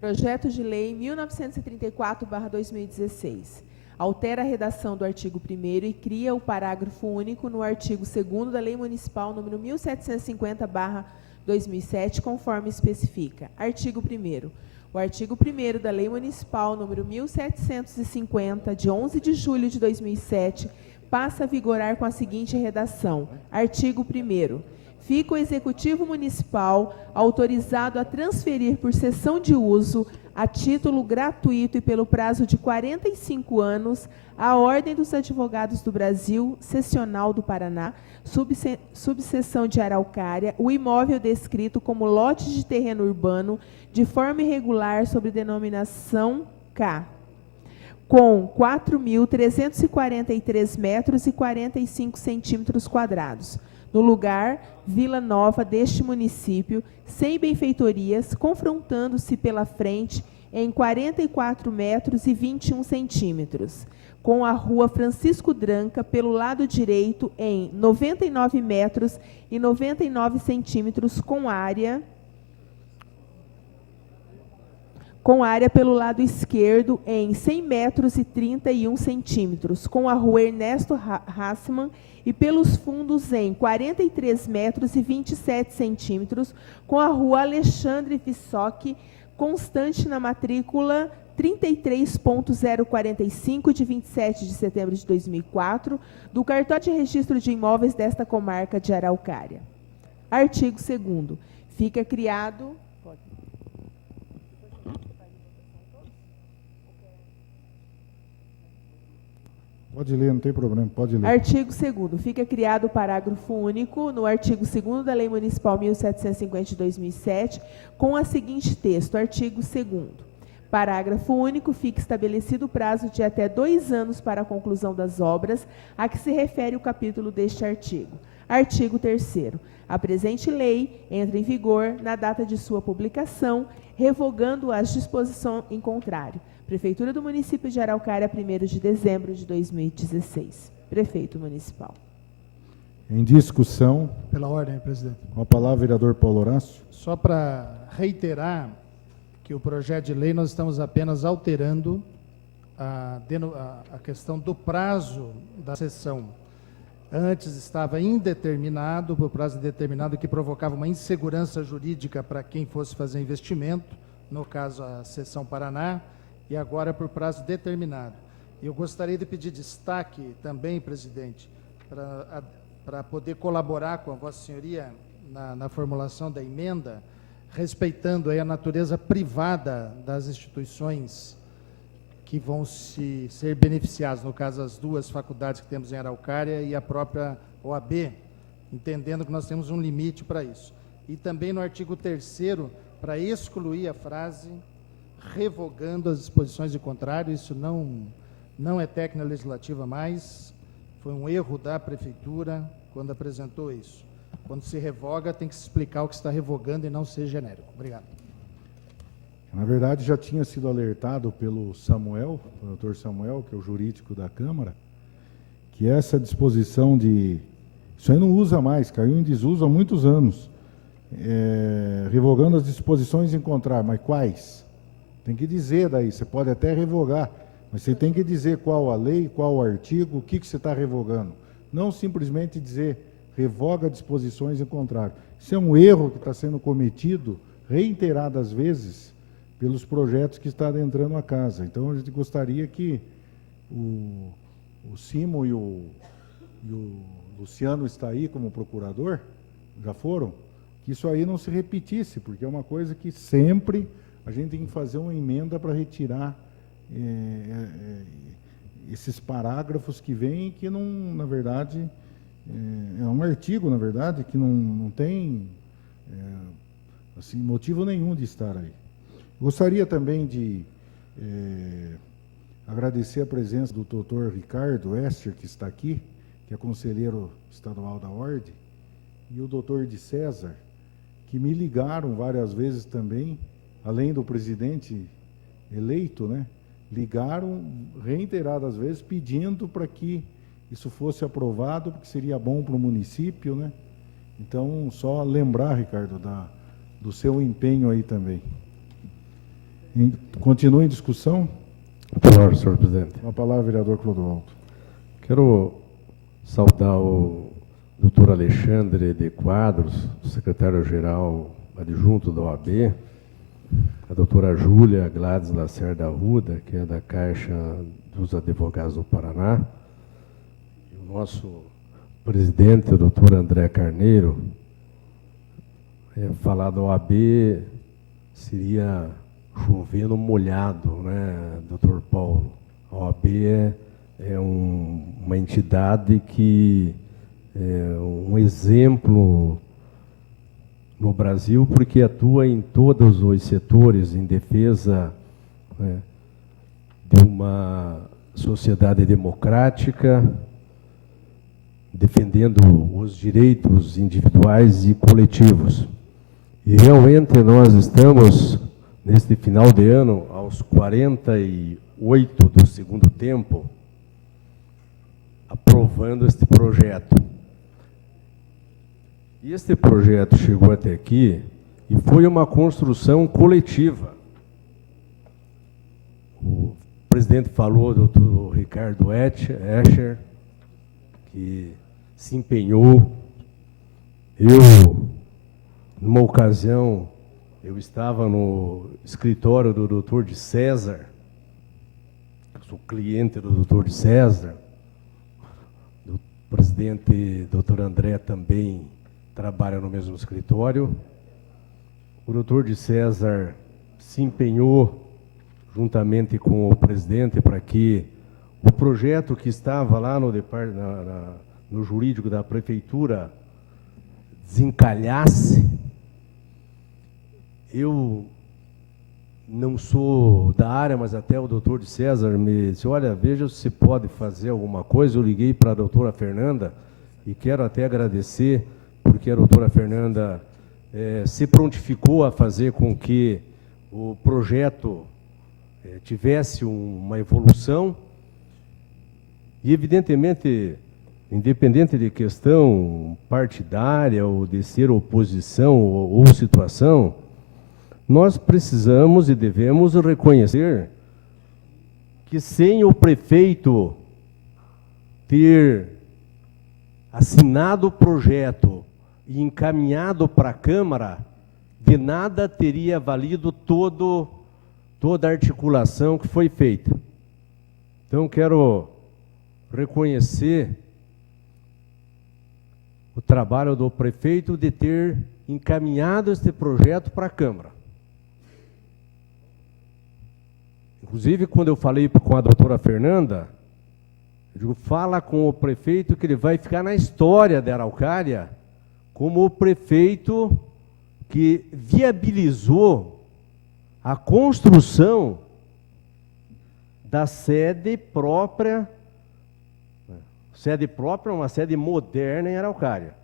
Projeto de lei 1934/2016. Altera a redação do artigo 1º e cria o parágrafo único no artigo 2º da Lei Municipal número 1750/2007, conforme especifica. Artigo 1º. O artigo 1º da Lei Municipal número 1750, de 11 de julho de 2007, passa a vigorar com a seguinte redação. Artigo 1º. Fica o Executivo Municipal autorizado a transferir por cessão de uso, a título gratuito e pelo prazo de 45 anos, à Ordem dos Advogados do Brasil, Seccional do Paraná, subseção de Araucária, o imóvel descrito como lote de terreno urbano, de forma irregular, sob denominação K, com 4.343 metros e 45 centímetros quadrados. No lugar, Vila Nova deste município, sem benfeitorias, confrontando-se pela frente em 44 metros e 21 centímetros, com a rua Francisco Dranca pelo lado direito em 99 metros e 99 centímetros, com área pelo lado esquerdo em 100 metros e 31 centímetros, com a rua Ernesto Hassmann, e pelos fundos em 43 metros e 27 centímetros, com a rua Alexandre Vissoc, constante na matrícula 33.045, de 27 de setembro de 2004, do cartório de registro de imóveis desta comarca de Araucária. Artigo 2º. Fica criado... Pode ler, não tem problema, pode ler. Artigo 2º. Fica criado o parágrafo único no artigo 2º da Lei Municipal 1750 de 2007, com o seguinte texto. Artigo 2º. Parágrafo único. Fica estabelecido o prazo de até 2 anos para a conclusão das obras a que se refere o capítulo deste artigo. Artigo 3º. A presente lei entra em vigor na data de sua publicação, revogando as disposições em contrário. Prefeitura do município de Araucária, 1º de dezembro de 2016. Prefeito municipal. Em discussão. Pela ordem, presidente. Com a palavra, vereador Paulo Horácio. Só para reiterar que o projeto de lei nós estamos apenas alterando a questão do prazo da sessão. Antes estava indeterminado, por prazo indeterminado, que provocava uma insegurança jurídica para quem fosse fazer investimento, no caso a seção Paraná, e agora por prazo determinado. Eu gostaria de pedir destaque também, presidente, para poder colaborar com a Vossa Senhoria na formulação da emenda, respeitando aí a natureza privada das instituições que vão ser beneficiadas, no caso as duas faculdades que temos em Araucária e a própria OAB, entendendo que nós temos um limite para isso. E também no artigo 3º, para excluir a frase revogando as disposições de contrário, isso não é técnica legislativa mais, foi um erro da Prefeitura quando apresentou isso. Quando se revoga, tem que se explicar o que está revogando e não ser genérico. Obrigado. Na verdade, já tinha sido alertado pelo Samuel, o doutor Samuel, que é o jurídico da Câmara, que essa disposição de... Isso aí não usa mais, caiu em desuso há muitos anos. Revogando as disposições em contrário, mas quais? Tem que dizer daí, você pode até revogar, mas você tem que dizer qual a lei, qual o artigo, o que você está revogando. Não simplesmente dizer revoga disposições em contrário. Isso é um erro que está sendo cometido reiteradas vezes pelos projetos que estão adentrando a casa. Então, a gente gostaria que o Simo e o Luciano está aí como procurador, já foram, que isso aí não se repetisse, porque é uma coisa que sempre a gente tem que fazer uma emenda para retirar esses parágrafos que vêm, que não, na verdade, é um artigo, na verdade, que não tem assim, motivo nenhum de estar aí. Gostaria também de agradecer a presença do doutor Ricardo Ester, que está aqui, que é conselheiro estadual da Ordem, e o doutor de César, que me ligaram várias vezes também, além do presidente eleito, né, ligaram reiteradas vezes pedindo para que isso fosse aprovado, porque seria bom para o município, né? Então, só lembrar, Ricardo, do seu empenho aí também. Continua em discussão? Claro, senhor presidente. Com a palavra, vereador Clodoaldo. Quero saudar o doutor Alexandre de Quadros, secretário-geral adjunto da OAB, a doutora Júlia Gladys Lacerda Arruda, que é da Caixa dos Advogados do Paraná, e o nosso presidente, o doutor André Carneiro. Falar da OAB seria chover no molhado, né, doutor Paulo? A OAB é uma entidade que é um exemplo no Brasil, porque atua em todos os setores em defesa, né, de uma sociedade democrática, defendendo os direitos individuais e coletivos. E realmente nós estamos, neste final de ano, aos 48 do segundo tempo, aprovando este projeto. E este projeto chegou até aqui e foi uma construção coletiva. O presidente falou, doutor Ricardo Escher, que se empenhou. Numa ocasião, eu estava no escritório do doutor de César, eu sou cliente do doutor de César, o presidente doutor André também trabalha no mesmo escritório. O doutor de César se empenhou, juntamente com o presidente, para que o projeto que estava lá no jurídico da prefeitura desencalhasse. Eu não sou da área, mas até o doutor de César me disse, olha, veja se pode fazer alguma coisa. Eu liguei para a doutora Fernanda e quero até agradecer, porque a doutora Fernanda se prontificou a fazer com que o projeto tivesse uma evolução. E, evidentemente, independente de questão partidária ou de ser oposição ou situação, nós precisamos e devemos reconhecer que sem o prefeito ter assinado o projeto e encaminhado para a Câmara, de nada teria valido toda a articulação que foi feita. Então, quero reconhecer o trabalho do prefeito de ter encaminhado este projeto para a Câmara. Inclusive, quando eu falei com a doutora Fernanda, eu digo, fala com o prefeito que ele vai ficar na história da Araucária como o prefeito que viabilizou a construção da sede própria, uma sede moderna em Araucária.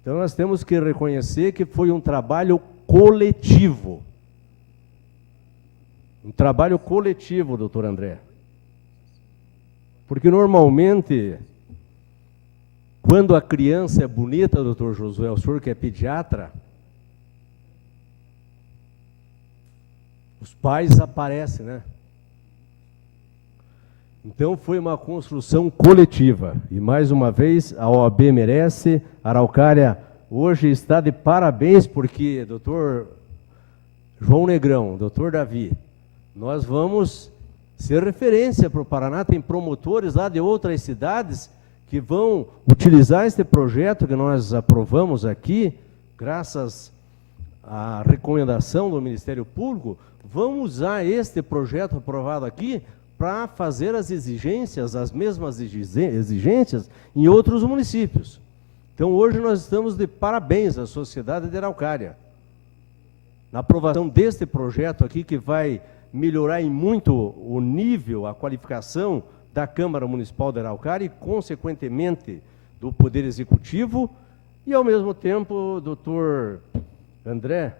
Então, nós temos que reconhecer que foi um trabalho coletivo. Um trabalho coletivo, doutor André. Porque, normalmente, quando a criança é bonita, doutor Josué, o senhor que é pediatra, os pais aparecem, né? Então, foi uma construção coletiva. E, mais uma vez, a OAB merece. A Araucária hoje está de parabéns, porque, doutor João Negrão, doutor Davi, nós vamos ser referência para o Paraná. Tem promotores lá de outras cidades que vão utilizar este projeto que nós aprovamos aqui, graças à recomendação do Ministério Público, vão usar este projeto aprovado aqui para fazer as exigências, as mesmas exigências, em outros municípios. Então, hoje nós estamos de parabéns à sociedade de Araucária, na aprovação deste projeto aqui, que vai melhorar em muito o nível, a qualificação da Câmara Municipal de Araucária e, consequentemente, do Poder Executivo. E, ao mesmo tempo, doutor André,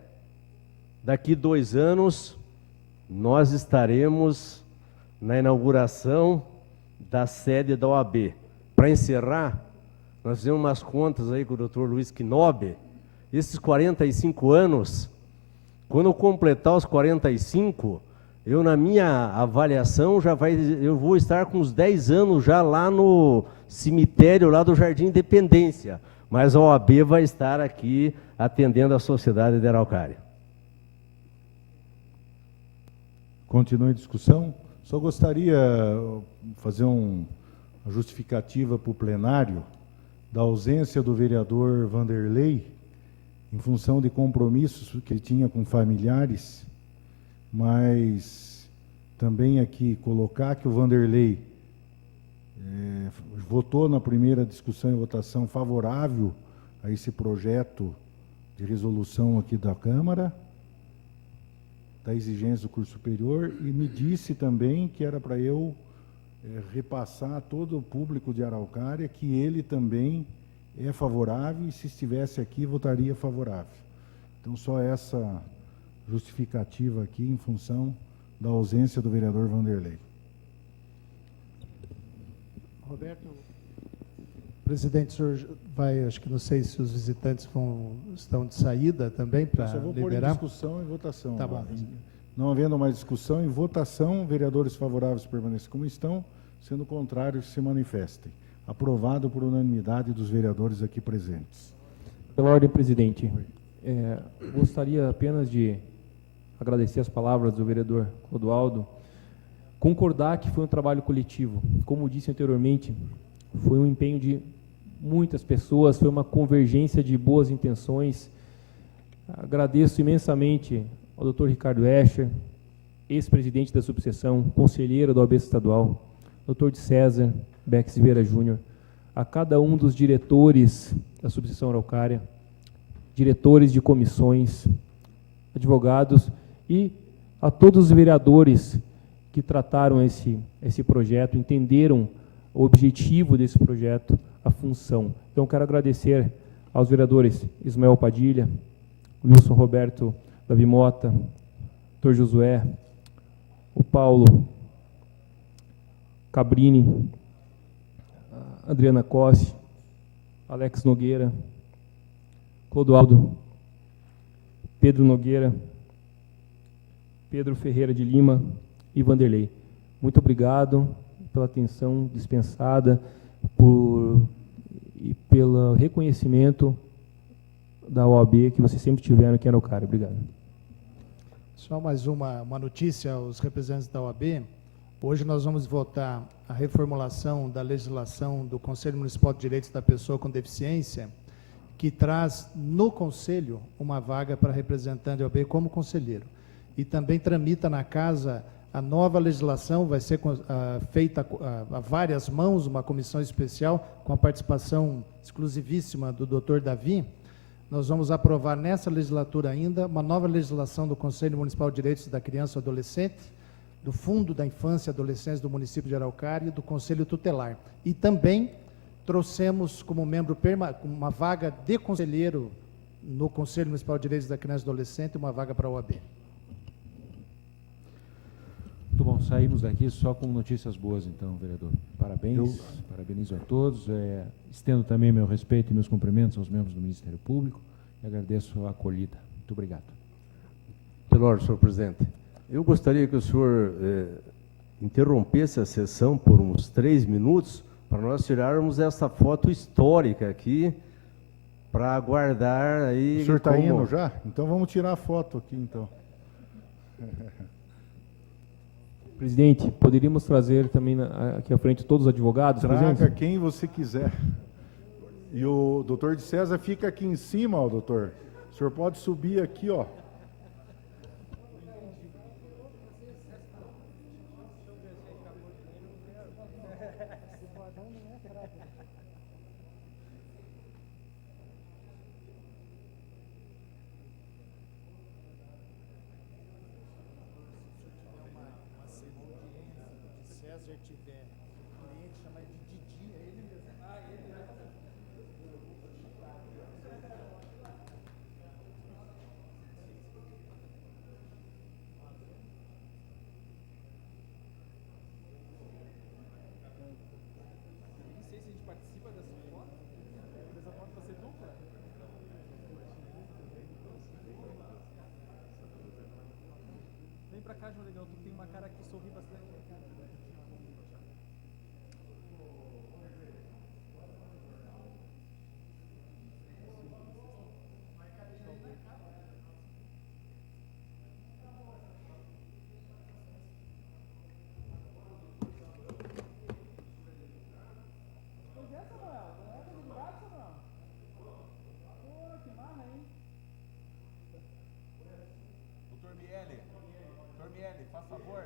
daqui 2 anos, nós estaremos na inauguração da sede da OAB. Para encerrar, nós fizemos umas contas aí com o doutor Luiz Quinobe. Esses 45 anos, quando eu completar os 45, eu, na minha avaliação, eu vou estar com uns 10 anos já lá no cemitério, lá do Jardim Independência. Mas a OAB vai estar aqui atendendo a sociedade de Araucária. Continua a discussão. Só gostaria de fazer uma justificativa para o plenário da ausência do vereador Vanderlei, em função de compromissos que ele tinha com familiares, mas também aqui colocar que o Vanderlei votou na primeira discussão e votação favorável a esse projeto de resolução aqui da Câmara, da exigência do curso superior, e me disse também que era para eu repassar a todo o público de Araucária que ele também é favorável e, se estivesse aqui, votaria favorável. Então, só essa justificativa aqui em função da ausência do vereador Vanderlei. Roberto, presidente, o senhor vai, acho que não sei se os visitantes estão de saída também para liberar. Eu só vou pôr em discussão e votação. Tá bom. Não havendo mais discussão e votação, vereadores favoráveis permanecem como estão, sendo contrários se manifestem. Aprovado por unanimidade dos vereadores aqui presentes. Pela ordem, presidente, gostaria apenas de agradecer as palavras do vereador Clodoaldo, concordar que foi um trabalho coletivo. Como disse anteriormente, foi um empenho de muitas pessoas, foi uma convergência de boas intenções. Agradeço imensamente ao doutor Ricardo Escher, ex-presidente da subseção, conselheiro da OAB estadual, doutor de César Bex Vieira Júnior, a cada um dos diretores da subseção Araucária, diretores de comissões, advogados e a todos os vereadores que trataram esse projeto, entenderam o objetivo desse projeto, a função. Então, quero agradecer aos vereadores Ismael Padilha, Wilson Roberto Davi Mota, Dr. Josué, o Paulo Cabrini, Adriana Cossi, Alex Nogueira, Clodoaldo, Pedro Nogueira, Pedro Ferreira de Lima e Vanderlei. Muito obrigado pela atenção dispensada, por pelo reconhecimento da OAB que vocês sempre tiveram aqui em Araucária. Obrigado. Só mais uma notícia aos representantes da OAB. Hoje nós vamos votar a reformulação da legislação do Conselho Municipal de Direitos da Pessoa com Deficiência, que traz no Conselho uma vaga para representante da OAB como conselheiro. E também tramita na Casa a nova legislação, vai ser feita a várias mãos, uma comissão especial, com a participação exclusivíssima do Dr. Davi. Nós vamos aprovar nessa legislatura ainda uma nova legislação do Conselho Municipal de Direitos da Criança e Adolescente, do Fundo da Infância e Adolescência do município de Araucária e do Conselho Tutelar. E também trouxemos como membro uma vaga de conselheiro no Conselho Municipal de Direitos da Criança e Adolescente, uma vaga para a OAB. Muito bom, saímos daqui só com notícias boas, então, vereador. Parabéns, parabenizo a todos. Estendo também meu respeito e meus cumprimentos aos membros do Ministério Público e agradeço a acolhida. Muito obrigado. Pela ordem, senhor presidente. Eu gostaria que o senhor interrompesse a sessão por uns 3 minutos para nós tirarmos essa foto histórica aqui para aguardar aí. O senhor está indo já? Então vamos tirar a foto aqui, então. Presidente, poderíamos trazer também aqui à frente todos os advogados? Traga presentes? quem você quiser. E o doutor de César fica aqui em cima, ó, doutor. O senhor pode subir aqui, ó. Vem pra cá, João Legal, tu tem uma cara que sorri bastante. Doutor Miele, faz favor.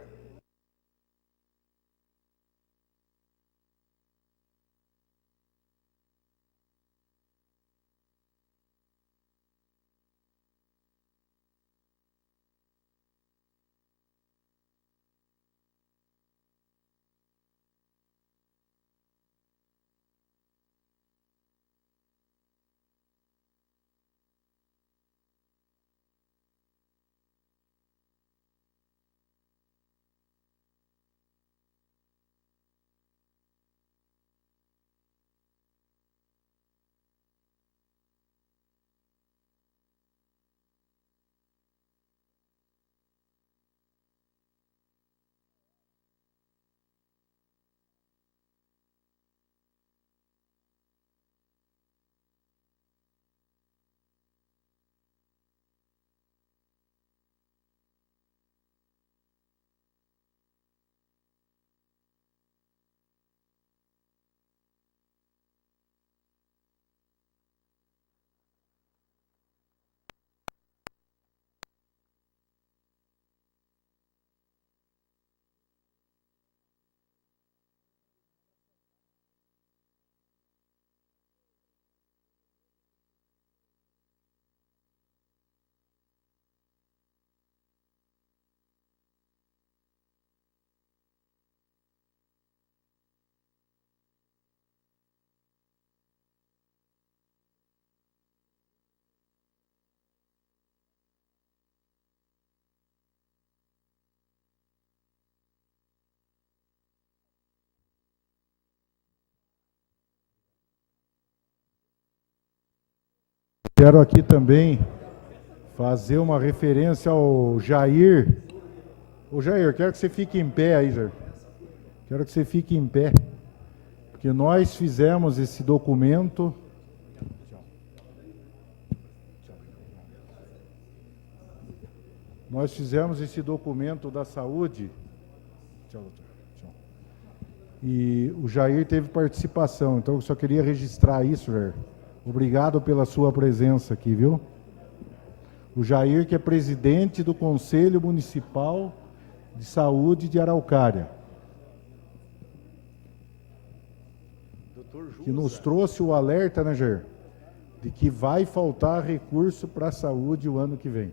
Quero aqui também fazer uma referência ao Jair. Ô Jair, quero que você fique em pé aí, Jair. Quero que você fique em pé. Porque nós fizemos esse documento Nós fizemos esse documento da saúde. Tchau, doutor. Tchau. E o Jair teve participação, então eu só queria registrar isso, Jair. Obrigado pela sua presença aqui, viu? O Jair, que é presidente do Conselho Municipal de Saúde de Araucária, que nos trouxe o alerta, né, Jair, de que vai faltar recurso para a saúde o ano que vem.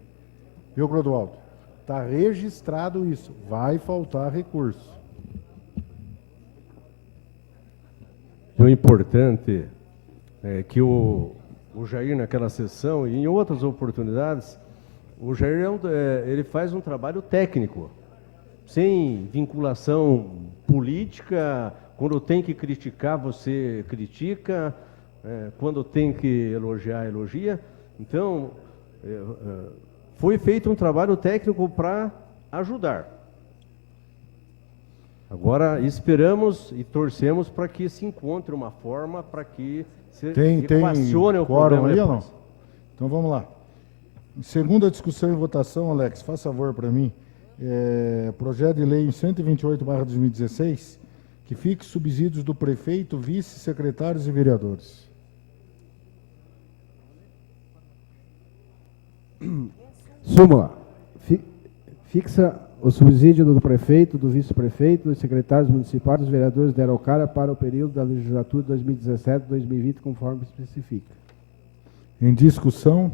Viu, Clodoaldo? Está registrado isso, vai faltar recurso. O importante é que o Jair, naquela sessão e em outras oportunidades, o Jair ele faz um trabalho técnico, sem vinculação política. Quando tem que criticar, você critica, quando tem que elogiar, elogia. Então, foi feito um trabalho técnico para ajudar. Agora, esperamos e torcemos para que se encontre uma forma para que se equacione o problema ali, depois. ou não? Então, vamos lá. Em segunda discussão e votação, Alex, faz favor para mim. Projeto de lei 128/2016, que fixe subsídios do prefeito, vice, secretários e vereadores. Súmula. Fixa o subsídio do prefeito, do vice-prefeito, dos secretários municipais, dos vereadores de Araucária para o período da legislatura 2017-2020, conforme especifica. Em discussão,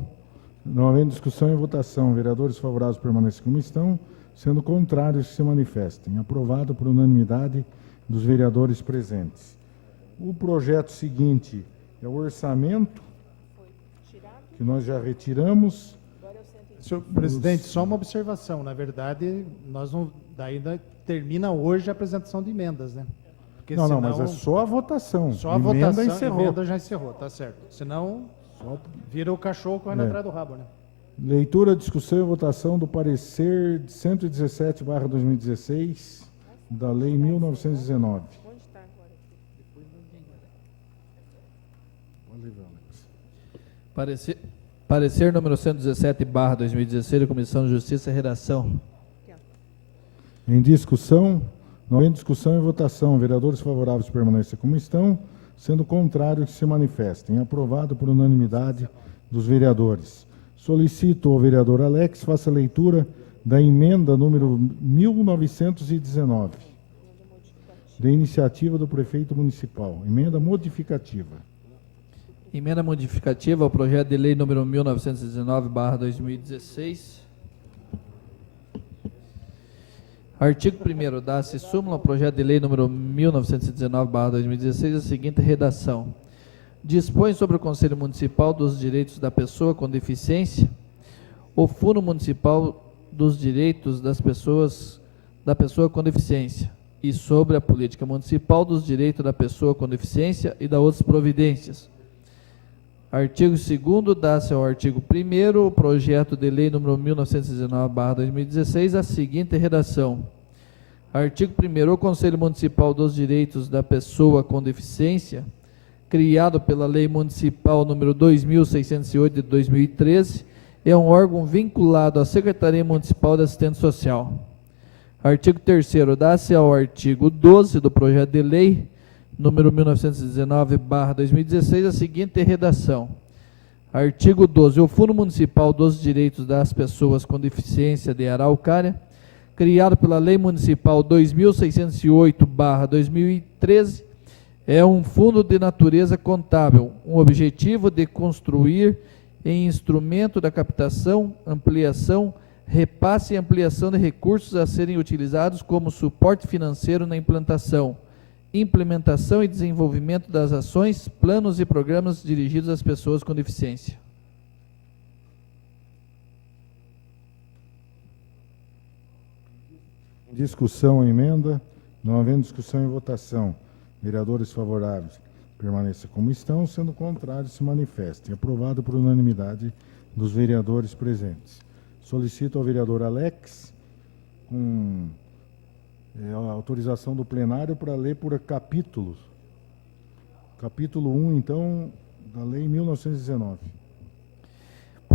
não havendo discussão e votação, vereadores favoráveis permanecem como estão, sendo contrários se manifestem. Aprovado por unanimidade dos vereadores presentes. O projeto seguinte é o orçamento, que nós já retiramos. Senhor presidente, só uma observação. Na verdade, nós não, ainda termina hoje a apresentação de emendas, né? Porque Não, senão, mas é só a votação. Só a Emenda votação, encerrou. emenda já encerrou, tá certo. Senão, vira o cachorro correndo atrás do rabo, né? Leitura, discussão e votação do parecer 117/2016 da Lei 1919. Parecer número 117/2016 da Comissão de Justiça e Redação. Em discussão, não em discussão e votação, vereadores favoráveis permanecem como estão, sendo contrários que se manifestem. Aprovado por unanimidade dos vereadores. Solicito ao vereador Alex faça a leitura da emenda número 1919, da iniciativa do prefeito municipal. Emenda modificativa. Emenda modificativa ao projeto de lei número 1919/2016. Artigo 1º, dá-se súmula ao projeto de lei número 1919/2016 a seguinte redação. Dispõe sobre o Conselho Municipal dos Direitos da Pessoa com Deficiência, o Fundo Municipal dos Direitos da Pessoa com Deficiência e sobre a Política Municipal dos Direitos da Pessoa com Deficiência e da outras providências. Artigo 2º, dá-se ao artigo 1º, o projeto de lei número 1919/2016, a seguinte redação. Artigo 1º, o Conselho Municipal dos Direitos da Pessoa com Deficiência, criado pela Lei Municipal número 2608 de 2013, é um órgão vinculado à Secretaria Municipal de Assistência Social. Artigo 3º, dá-se ao artigo 12 do projeto de lei número 1919/2016 a seguinte redação. Artigo 12. O Fundo Municipal dos Direitos das Pessoas com Deficiência de Araucária, criado pela Lei Municipal 2608/2013, é um fundo de natureza contábil, um objetivo de construir em instrumento da captação, ampliação, repasse e ampliação de recursos a serem utilizados como suporte financeiro na implantação, implementação e desenvolvimento das ações, planos e programas dirigidos às pessoas com deficiência. Discussão, emenda. Não havendo discussão e votação, vereadores favoráveis permaneçam como estão, sendo contrários se manifestem. Aprovado por unanimidade dos vereadores presentes. Solicito ao vereador Alex com a autorização do plenário para ler por capítulos. Capítulo 1, então, da Lei 1919.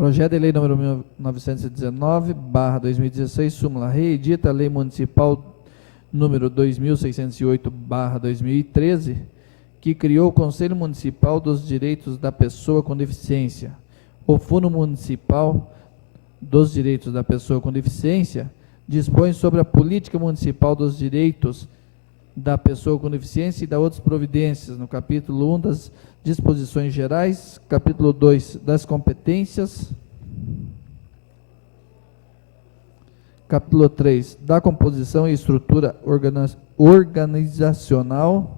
Projeto de Lei nº 1919/2016, súmula reedita a Lei Municipal número 2608/2013, que criou o Conselho Municipal dos Direitos da Pessoa com Deficiência. O Fundo Municipal dos Direitos da Pessoa com Deficiência dispõe sobre a política municipal dos direitos da pessoa com deficiência e da outras providências, no capítulo 1 das disposições gerais, capítulo 2 das competências, capítulo 3 da composição e estrutura organizacional,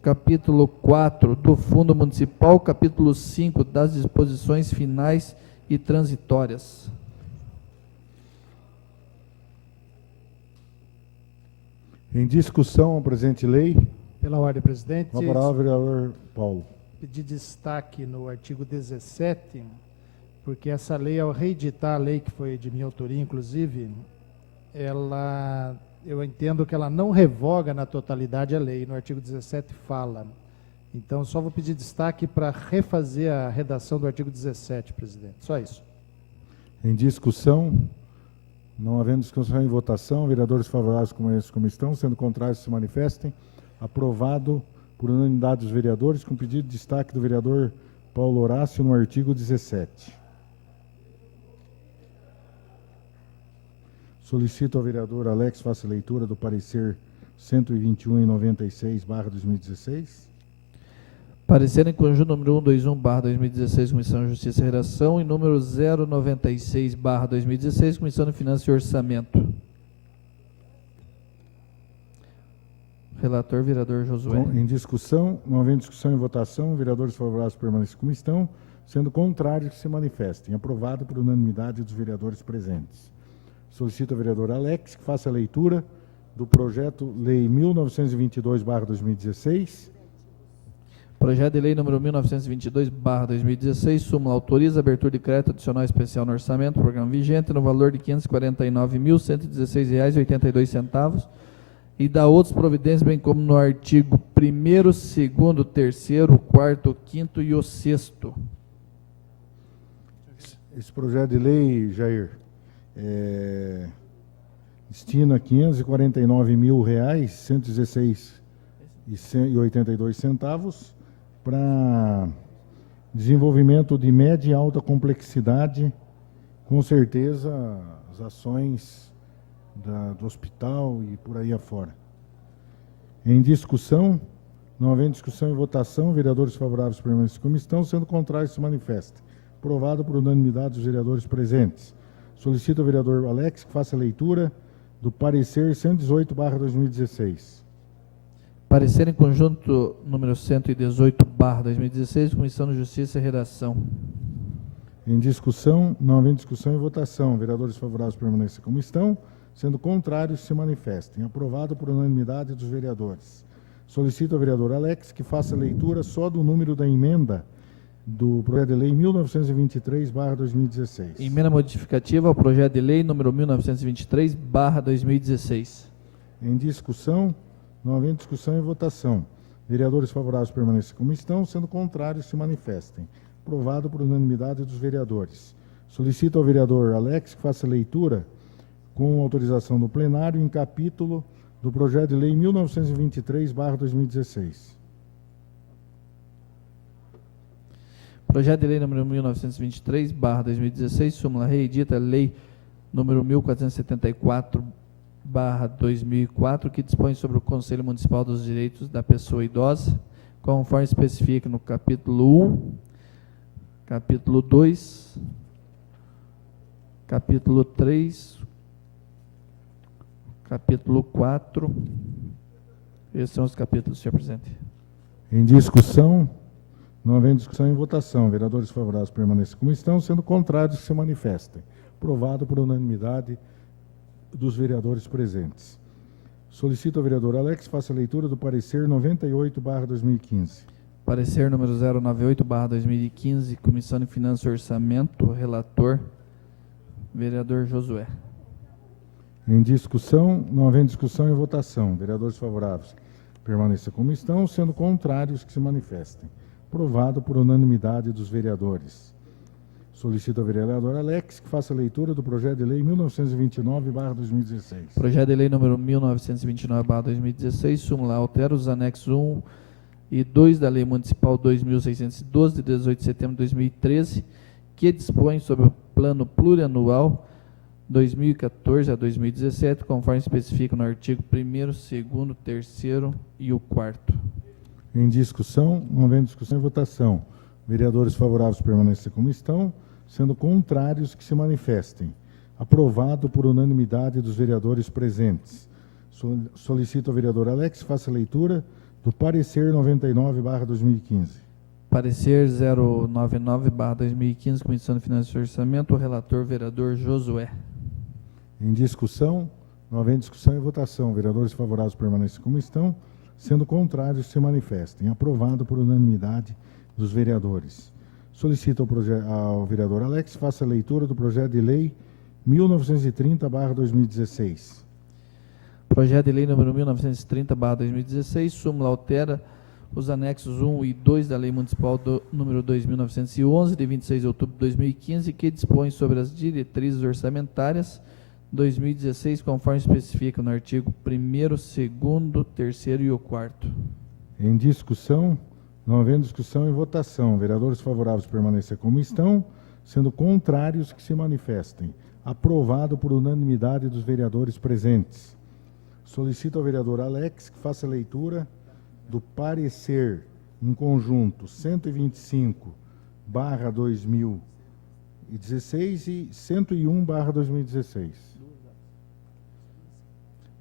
capítulo 4 do Fundo Municipal, capítulo 5 das disposições finais e transitórias. Em discussão, a presente lei. Pela ordem, presidente. Com a palavra, vereador Paulo. Pedir destaque no artigo 17, porque essa lei, ao reeditar a lei que foi de minha autoria, inclusive, eu entendo que ela não revoga na totalidade a lei. No artigo 17 fala. Então, só vou pedir destaque para refazer a redação do artigo 17, presidente. Só isso. Em discussão, não havendo discussão em votação, vereadores favoráveis como estão, sendo contrários se manifestem. Aprovado por unanimidade dos vereadores, com pedido de destaque do vereador Paulo Horácio no artigo 17. Solicito ao vereador Alex faça leitura do parecer 121/96/2016. Parecer em conjunto número 121/2016, Comissão de Justiça e Redação, e número 096/2016, Comissão de Finanças e Orçamento. Relator, vereador Josué. Em discussão, não havendo discussão e votação, vereadores favoráveis permanecem como estão, sendo contrários que se manifestem. Aprovado por unanimidade dos vereadores presentes. Solicito ao vereador Alex que faça a leitura do projeto Lei 1922/2016. Projeto de Lei número 1922/2016, súmula autoriza a abertura de crédito adicional especial no orçamento do programa vigente no valor de R$ 549.116,82 e dá outras providências, bem como no artigo 1º, 2º, 3º, 4º, 5º e o 6º. Esse projeto de lei, Jair, destina R$ 540.116,82 para desenvolvimento de média e alta complexidade, com certeza as ações do hospital e por aí afora. Em discussão, não havendo discussão e votação, vereadores favoráveis permanecem como estão, sendo contrários se manifestem. Aprovado por unanimidade dos vereadores presentes. Solicito ao vereador Alex que faça a leitura do parecer 118/2016. Parecer em conjunto número 118/2016, Comissão de Justiça e Redação. Em discussão, não havendo discussão e votação, vereadores favoráveis permanecem como estão, sendo contrários se manifestem. Aprovado por unanimidade dos vereadores. Solicito ao vereador Alex que faça a leitura só do número da emenda do projeto de lei 1923/2016. Emenda modificativa ao projeto de lei número 1923/2016. Em discussão, não havendo discussão e votação, vereadores favoráveis permanecem como estão, sendo contrários se manifestem. Aprovado por unanimidade dos vereadores. Solicito ao vereador Alex que faça a leitura com autorização do plenário em capítulo do projeto de lei 1923/2016. Projeto de lei número 1923/2016, súmula reedita a lei número 1474/2004, que dispõe sobre o Conselho Municipal dos Direitos da Pessoa Idosa, conforme especifica no capítulo 1, capítulo 2, capítulo 3, capítulo 4. Esses são os capítulos, senhor presidente. Em discussão, não havendo discussão em votação, vereadores favoráveis permanecem como estão, sendo contrários que se manifestem. Aprovado por unanimidade dos vereadores presentes. Solicito ao vereador Alex faça a leitura do parecer 98/2015. Parecer número 098/2015, Comissão de Finanças e Orçamento, relator, vereador Josué. Em discussão, não havendo discussão em votação, vereadores favoráveis permaneçam como estão, sendo contrários que se manifestem. Aprovado por unanimidade dos vereadores. Solicito ao vereador Alex que faça a leitura do projeto de lei 1929/2016. Projeto de lei número 1929/2016, súmula altera os anexos 1 e 2 da Lei Municipal 2612, de 18 de setembro de 2013, que dispõe sobre o plano plurianual 2014 a 2017, conforme especifica no artigo 1º, 2º, 3º e o 4º. Em discussão, não havendo discussão e votação. Vereadores favoráveis permaneçam como estão, sendo contrários que se manifestem. Aprovado por unanimidade dos vereadores presentes. Solicito ao vereador Alex que faça a leitura do parecer 99/2015. Parecer 099/2015, Comissão de Finanças e Orçamento, o relator vereador Josué. Em discussão, não havendo discussão e votação. Vereadores favoráveis permaneçam como estão, sendo contrários se manifestem. Aprovado por unanimidade dos vereadores. Solicito ao vereador Alex faça a leitura do projeto de lei 1930/2016. Projeto de lei número 1930/2016, súmula altera os anexos 1 e 2 da Lei Municipal número 2911, de 26 de outubro de 2015, que dispõe sobre as diretrizes orçamentárias 2016, conforme especifica no artigo 1º, 2º, 3º e o 4º. Em discussão, não havendo discussão e votação. Vereadores favoráveis permaneçam como estão, sendo contrários que se manifestem. Aprovado por unanimidade dos vereadores presentes. Solicito ao vereador Alex que faça a leitura do parecer em conjunto 125/2016 e 101/2016.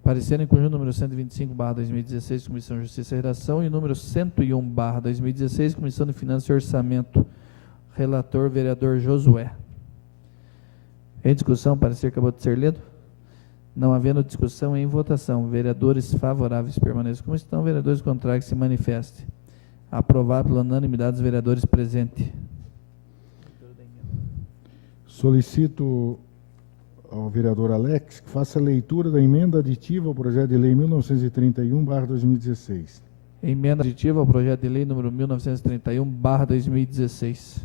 Parecer em conjunto número 125/2016, Comissão de Justiça e Redação, e número 101/2016, Comissão de Finanças e Orçamento. Relator, vereador Josué. Em discussão, parecer acabou de ser lido. Não havendo discussão, em votação. Vereadores favoráveis permaneçam como estão, vereadores contrários se manifestem. Aprovado pela unanimidade dos vereadores presentes. Solicito ao vereador Alex que faça a leitura da emenda aditiva ao projeto de lei 1931/2016. Emenda aditiva ao projeto de lei número 1931/2016.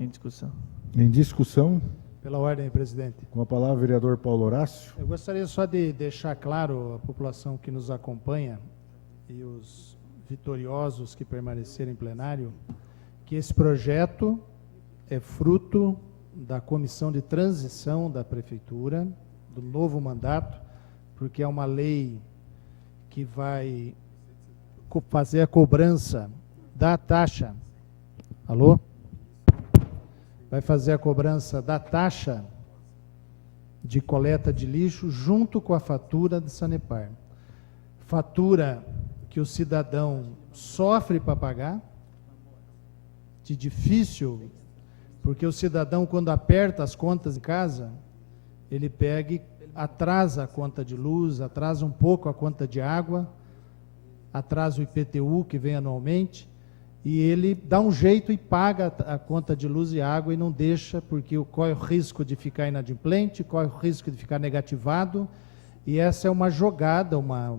Em discussão. Em discussão. Pela ordem, presidente. Com a palavra, o vereador Paulo Horácio. Eu gostaria só de deixar claro à população que nos acompanha e os vitoriosos que permaneceram em plenário, que esse projeto é fruto da comissão de transição da prefeitura, do novo mandato, porque é uma lei que vai fazer a cobrança da taxa. Alô? Vai fazer a cobrança da taxa de coleta de lixo junto com a fatura de Sanepar. Fatura que o cidadão sofre para pagar, de difícil, porque o cidadão, quando aperta as contas em casa, ele pega e atrasa a conta de luz, atrasa um pouco a conta de água, atrasa o IPTU que vem anualmente, e ele dá um jeito e paga a conta de luz e água e não deixa, porque corre o risco de ficar inadimplente, corre o risco de ficar negativado, e essa é uma jogada, uma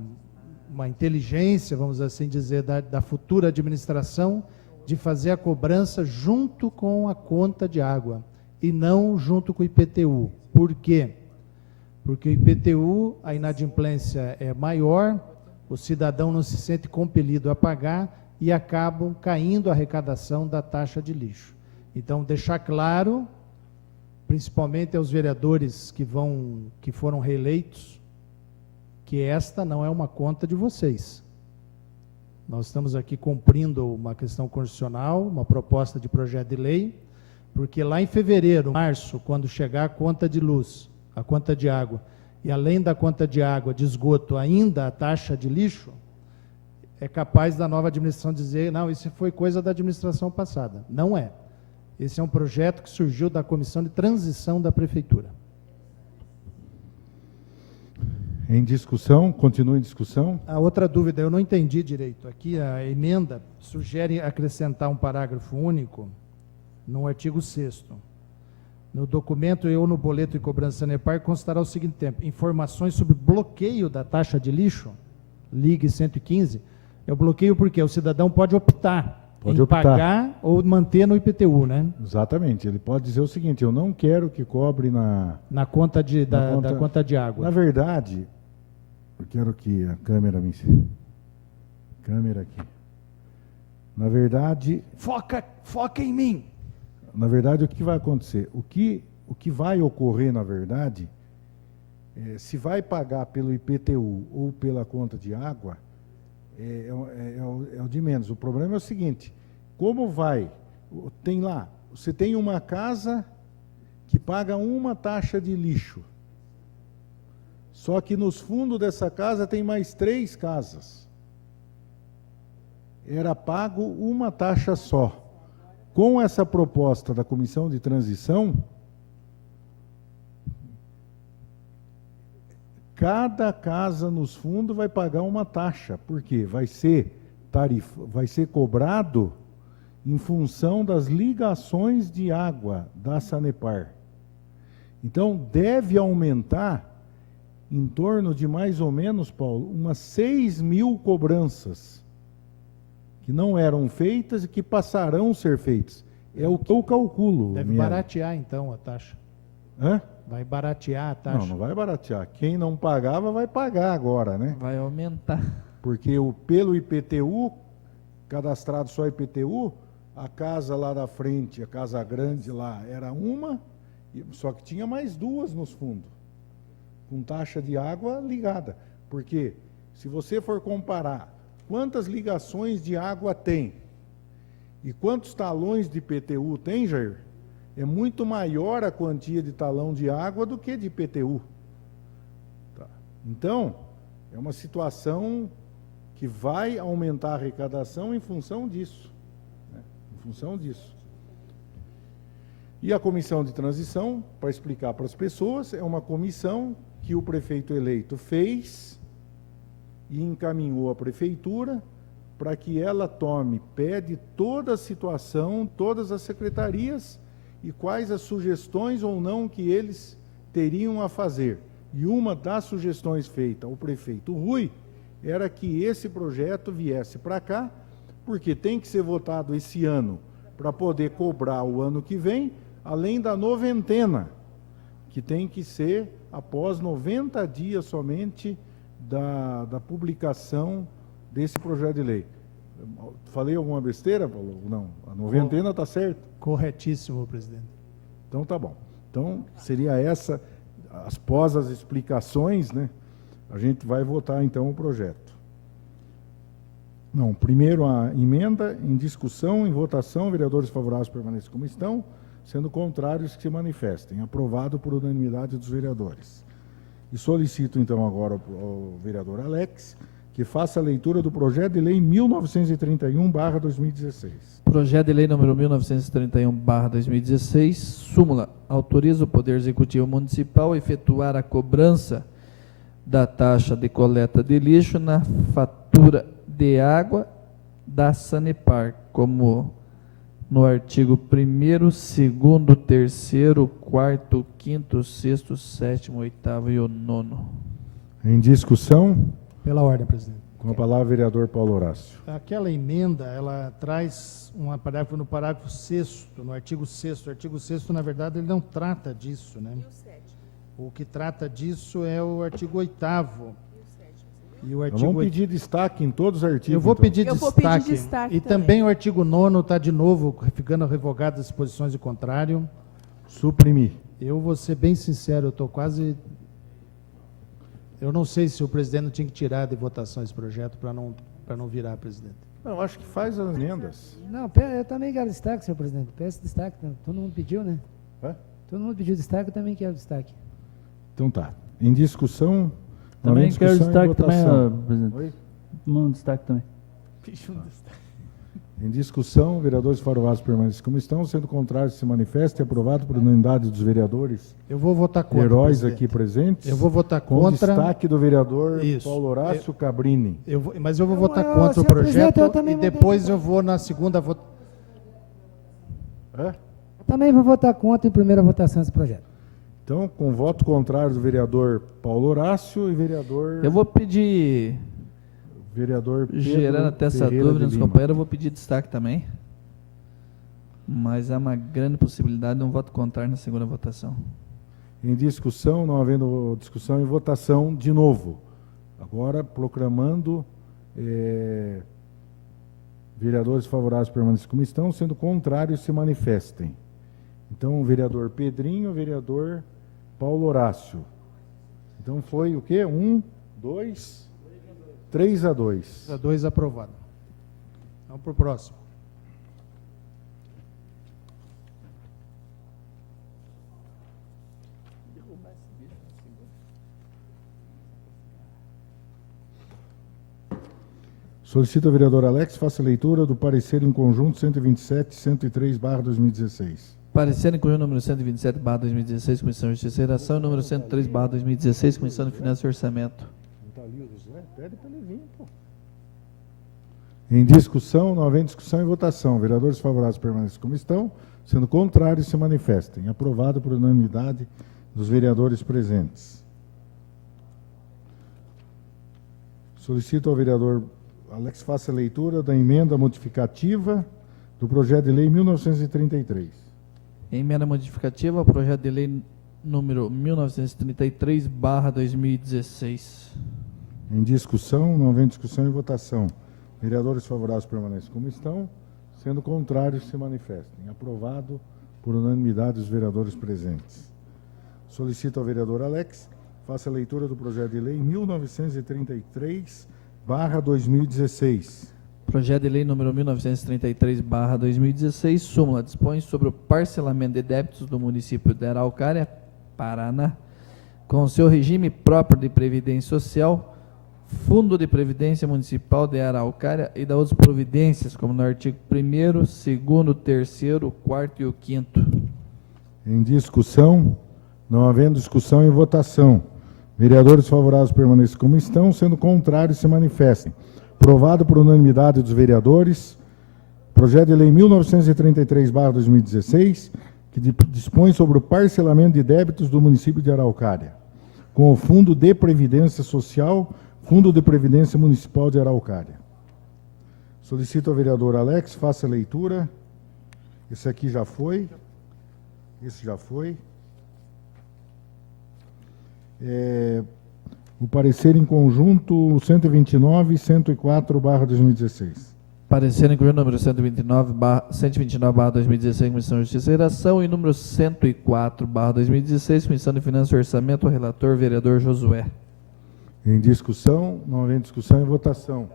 inteligência, vamos assim dizer, da futura administração, de fazer a cobrança junto com a conta de água, e não junto com o IPTU. Por quê? Porque o IPTU, a inadimplência é maior, o cidadão não se sente compelido a pagar, e acabam caindo a arrecadação da taxa de lixo. Então, deixar claro, principalmente aos vereadores que foram reeleitos, que esta não é uma conta de vocês. Nós estamos aqui cumprindo uma questão constitucional, uma proposta de projeto de lei, porque lá em fevereiro, março, quando chegar a conta de luz, a conta de água, e além da conta de água, de esgoto, ainda a taxa de lixo, é capaz da nova administração dizer, não, isso foi coisa da administração passada. Não é. Esse é um projeto que surgiu da comissão de transição da prefeitura. Em discussão, continua em discussão. A outra dúvida, eu não entendi direito. Aqui a emenda sugere acrescentar um parágrafo único no artigo 6º. No documento ou no boleto de cobrança Sanepar constará o seguinte tempo: informações sobre bloqueio da taxa de lixo, ligue 115. É o bloqueio porque o cidadão pode optar em pagar ou manter no IPTU, né? Exatamente. Ele pode dizer o seguinte: eu não quero que cobre na conta da conta de água. Na verdade, eu quero que a câmera me... Câmera aqui. Na verdade... Foca em mim! Na verdade, o que vai acontecer? O que vai ocorrer, na verdade, se vai pagar pelo IPTU ou pela conta de água, é o de menos. O problema é o seguinte: como vai? Tem lá, você tem uma casa que paga uma taxa de lixo, só que nos fundos dessa casa tem mais 3 casas. Era pago uma taxa só. Com essa proposta da Comissão de Transição, cada casa nos fundos vai pagar uma taxa. Por quê? Vai ser cobrado em função das ligações de água da Sanepar. Então, deve aumentar em torno de mais ou menos, Paulo, umas 6.000 cobranças que não eram feitas e que passarão a ser feitas. É o que eu calculo. Deve baratear, então, a taxa. Hã? Vai baratear a taxa. Não vai baratear. Quem não pagava vai pagar agora, né? Vai aumentar. Porque pelo IPTU, cadastrado só IPTU, a casa lá da frente, a casa grande lá, era uma, só que tinha mais 2 nos fundos, com taxa de água ligada. Porque se você for comparar quantas ligações de água tem e quantos talões de IPTU tem, Jair, é muito maior a quantia de talão de água do que de IPTU. Tá. Então, é uma situação que vai aumentar a arrecadação em função disso. Né? Em função disso. E a comissão de transição, para explicar para as pessoas, é uma comissão que o prefeito eleito fez e encaminhou à prefeitura para que ela tome pé de toda a situação, todas as secretarias e quais as sugestões ou não que eles teriam a fazer. E uma das sugestões feita ao prefeito Rui era que esse projeto viesse para cá, porque tem que ser votado esse ano para poder cobrar o ano que vem, além da noventena, que tem que ser após 90 dias somente da publicação desse projeto de lei. Falei alguma besteira, Paulo? Não. A noventena está certo? Corretíssimo, presidente. Então tá bom. Então seria essa, após as explicações, né? A gente vai votar então o projeto. Não, primeiro a emenda em discussão, em votação, vereadores favoráveis permaneçam como estão, sendo contrários que se manifestem. Aprovado por unanimidade dos vereadores. E solicito, então, agora ao vereador Alex que faça a leitura do projeto de lei 1931/2016. Projeto de lei número 1931/2016, súmula, autoriza o Poder Executivo Municipal a efetuar a cobrança da taxa de coleta de lixo na fatura de água da Sanepar, como no artigo 1º, 2º, 3º, 4º, 5º, 6º, 7º, 8º e o 9º. Em discussão? Pela ordem, presidente. Com a palavra, vereador Paulo Horácio. Aquela emenda, ela traz um parágrafo no parágrafo 6º, no artigo 6º. O artigo 6º, na verdade, ele não trata disso, né? O que trata disso é o artigo 8º. E o artigo Vamos pedir destaque em todos os artigos. Eu vou pedir Eu destaque. vou pedir destaque e também o artigo 9º está de novo ficando revogado as disposições de contrário. Suprimir. Eu vou ser bem sincero, eu estou quase... Eu não sei se o presidente não tinha que tirar de votação esse projeto para não virar presidente. Não, acho que faz as emendas. Não, eu também quero destaque, senhor presidente. Peço destaque, todo mundo pediu, né? Hã? Todo mundo pediu destaque, eu também quero destaque. Então tá. Em discussão... Também discussão quero destaque e votação. também, presidente. Oi? Um destaque também. Em discussão, vereadores favoráveis permanecem como estão, sendo contrários se manifesta e aprovado por unanimidade dos vereadores. Eu vou votar contra. Heróis presidente. aqui presentes. Eu vou votar com contra. destaque do vereador Isso. Paulo Horácio Cabrini. Mas eu vou votar contra o projeto e depois eu vou na segunda votação. Também vou votar contra em primeira votação esse projeto. Então, com voto contrário do vereador Paulo Horácio e vereador... Eu vou pedir, vereador Pedro gerando até essa Ferreira dúvida de nos Lima. companheiros, eu vou pedir destaque também. Mas há uma grande possibilidade de um voto contrário na segunda votação. Em discussão, não havendo discussão, em votação de novo. Agora, proclamando vereadores favoráveis permaneçam como estão, sendo contrários se manifestem. Então, o vereador Pedrinho, o vereador Paulo Horácio. Então, foi o quê? 3-2. 3-2 aprovado. Vamos para o próximo. Solicito ao vereador Alex faça a leitura do parecer em conjunto 127 e 103/2016. Parecer em conjunto número 127/2016, Comissão de Justiça e Redação, e número 103/2016, Comissão de Finanças e Orçamento. Não está ali o José? Pede para ele vir, pô. Em discussão, não havendo discussão e votação. Vereadores favoráveis permaneçam como estão, sendo contrários se manifestem. Aprovado por unanimidade dos vereadores presentes. Solicito ao vereador Alex faça a leitura da emenda modificativa do projeto de lei 1933. Emenda modificativa ao projeto de lei número 1933/2016. Em discussão, não havendo discussão e votação. Vereadores favoráveis permaneçam como estão, sendo contrários se manifestem. Aprovado por unanimidade dos vereadores presentes. Solicito ao vereador Alex faça a leitura do projeto de lei 1933/2016. Projeto de lei número 1933/2016, súmula dispõe sobre o parcelamento de débitos do município de Araucária, Paraná, com seu regime próprio de previdência social, Fundo de Previdência Municipal de Araucária e da outras providências, como no artigo 1º, 2º, 3º, 4º e o 5º. Em discussão, não havendo discussão e votação. Vereadores favoráveis permaneçam como estão, sendo contrários se manifestem. Aprovado por unanimidade dos vereadores, projeto de lei 1933/2016, que dispõe sobre o parcelamento de débitos do município de Araucária, com o Fundo de Previdência Social, Fundo de Previdência Municipal de Araucária. Solicito ao vereador Alex, faça a leitura. Esse aqui já foi. Esse já foi. O parecer em conjunto 129 e 104/2016. Parecer em conjunto número 129/2016, Comissão de Justiça e Redação, e número 104/2016, Comissão de Finanças e Orçamento, relator vereador Josué. Em discussão, não havendo discussão e votação.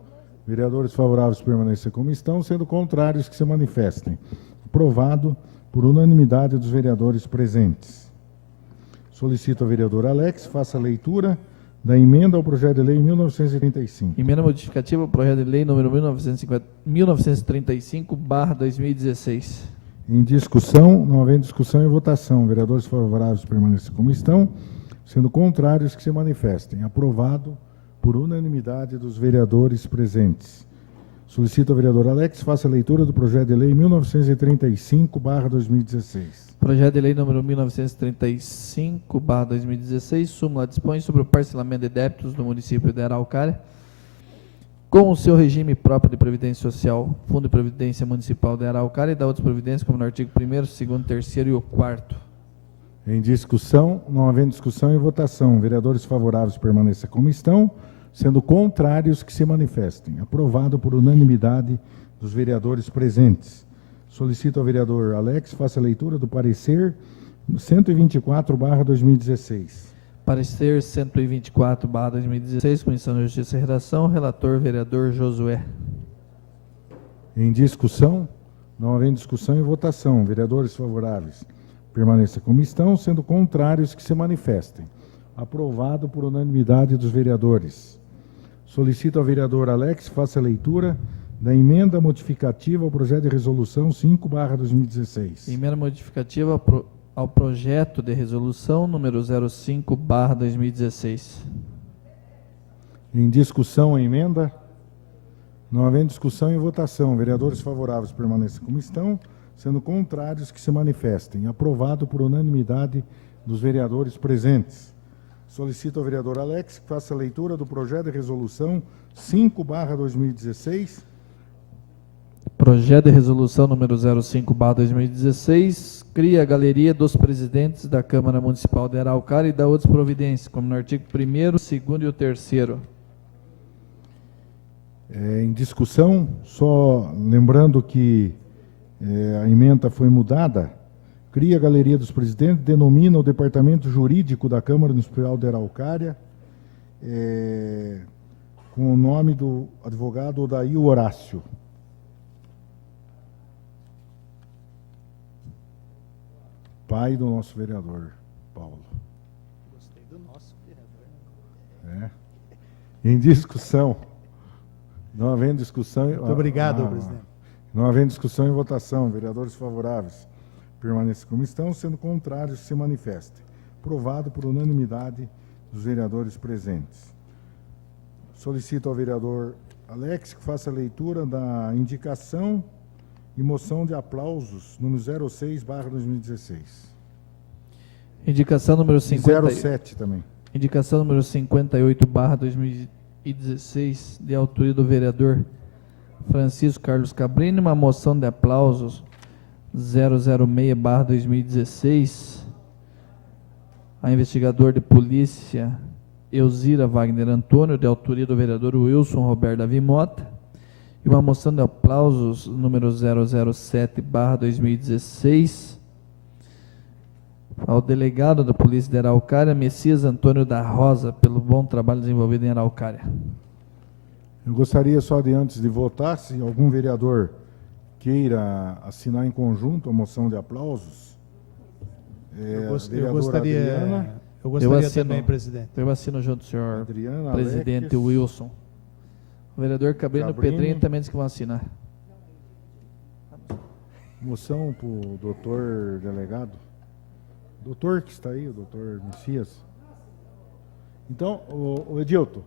Vereadores favoráveis permaneçam como estão, sendo contrários que se manifestem. Aprovado por unanimidade dos vereadores presentes. Solicito ao vereador Alex faça a leitura da emenda ao projeto de lei 1935. Emenda modificativa ao projeto de lei número 1935/2016. Em discussão, não havendo discussão e votação. Vereadores favoráveis permaneçam como estão, sendo contrários que se manifestem. Aprovado por unanimidade dos vereadores presentes. Solicito ao vereador Alex faça a leitura do projeto de lei 1935/2016. Projeto de lei número 1935/2016, súmula dispõe sobre o parcelamento de débitos do município de Araucária, com o seu regime próprio de previdência social, Fundo de Previdência Municipal de Araucária e da outras providências, como no artigo 1º, 2º, 3º e o 4º. Em discussão, não havendo discussão e votação. Vereadores favoráveis permaneçam como estão, sendo contrários que se manifestem. Aprovado por unanimidade dos vereadores presentes. Solicito ao vereador Alex faça a leitura do parecer 124/2016. Parecer 124/2016, Comissão de Justiça e Redação, relator vereador Josué. Em discussão, não havendo discussão e votação. Vereadores favoráveis permaneçam como estão, sendo contrários que se manifestem. Aprovado por unanimidade dos vereadores. Solicito ao vereador Alex faça a leitura da emenda modificativa ao projeto de resolução 5/2016. Emenda modificativa ao projeto de resolução número 05/2016. Em discussão a emenda, não havendo discussão e votação. Vereadores favoráveis permaneçam como estão, Sendo contrários, que se manifestem. Aprovado por unanimidade dos vereadores presentes. Solicito ao vereador Alex que faça a leitura do projeto de resolução 5/2016. Projeto de resolução número 05/2016 cria a Galeria dos Presidentes da Câmara Municipal de Araucária e dá outras providências, como no artigo 1º, 2º e o 3º. Em discussão, só lembrando que a ementa foi mudada, cria a Galeria dos Presidentes, denomina o Departamento Jurídico da Câmara Municipal de Araucária, com o nome do advogado Odair Horácio. Pai do nosso vereador, Paulo. Gostei do nosso vereador. Em discussão, não havendo discussão... Muito obrigado, presidente. Não havendo discussão e votação, vereadores favoráveis permaneçam como estão, sendo contrários, se manifestem. Aprovado por unanimidade dos vereadores presentes. Solicito ao vereador Alex que faça a leitura da indicação e moção de aplausos, número 06/2016. Indicação número 07 também. Indicação número 58/2016, de autoria do vereador Francisco Carlos Cabrini, uma moção de aplausos 006/2016, a investigador de polícia Elzira Wagner Antônio, de autoria do vereador Wilson Roberto Davi Mota, e uma moção de aplausos número 007/2016, ao delegado da Polícia de Araucária, Messias Antônio da Rosa, pelo bom trabalho desenvolvido em Araucária. Eu gostaria só de, antes de votar, se algum vereador queira assinar em conjunto a moção de aplausos. Eu gostaria também, presidente. Eu assino junto, senhor Adriana, presidente Alex, Wilson. O vereador Cabrini e o Pedrinho também disse que vão assinar. Moção para o doutor delegado. Doutor que está aí, o doutor Messias. Então, o Edilton,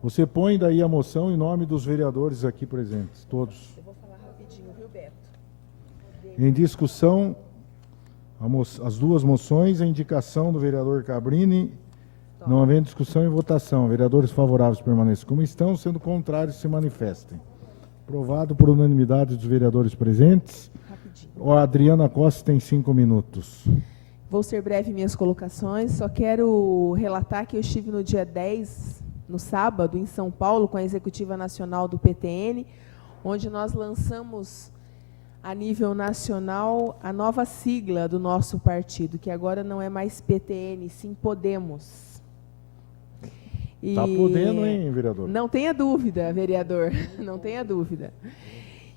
você põe daí a moção em nome dos vereadores aqui presentes, todos. Eu vou falar rapidinho, viu, Beto? Em discussão, as duas moções, a indicação do vereador Cabrini, não havendo discussão e votação. Vereadores favoráveis permaneçam como estão, sendo contrários se manifestem. Aprovado por unanimidade dos vereadores presentes. A Adriana Costa tem 5 minutos. Vou ser breve em minhas colocações, só quero relatar que eu estive no dia 10, no sábado, em São Paulo, com a Executiva Nacional do PTN, onde nós lançamos a nível nacional a nova sigla do nosso partido, que agora não é mais PTN, sim Podemos. Está podendo, hein, vereador? Não tenha dúvida, vereador, não tenha dúvida.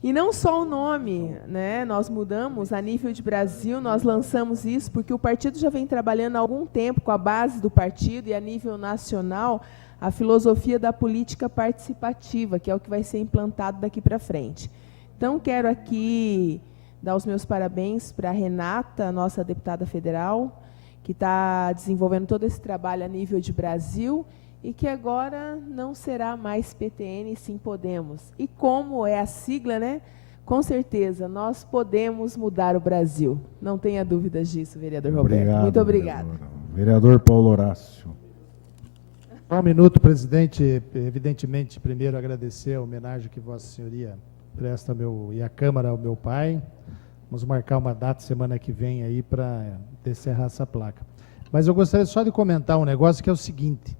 E não só o nome, né? Nós mudamos a nível de Brasil, nós lançamos isso porque o partido já vem trabalhando há algum tempo com a base do partido e a nível nacional a filosofia da política participativa, que é o que vai ser implantado daqui para frente. Então, quero aqui dar os meus parabéns para a Renata, nossa deputada federal, que está desenvolvendo todo esse trabalho a nível de Brasil, e que agora não será mais PTN, sim Podemos. E como é a sigla, né? Com certeza, nós podemos mudar o Brasil. Não tenha dúvidas disso, vereador Roberto. Obrigado, muito obrigado. Vereador Paulo Horácio. Um minuto, presidente. Evidentemente, primeiro agradecer a homenagem que Vossa Senhoria presta e a Câmara ao meu pai. Vamos marcar uma data semana que vem aí para descerrar essa placa. Mas eu gostaria só de comentar um negócio que é o seguinte.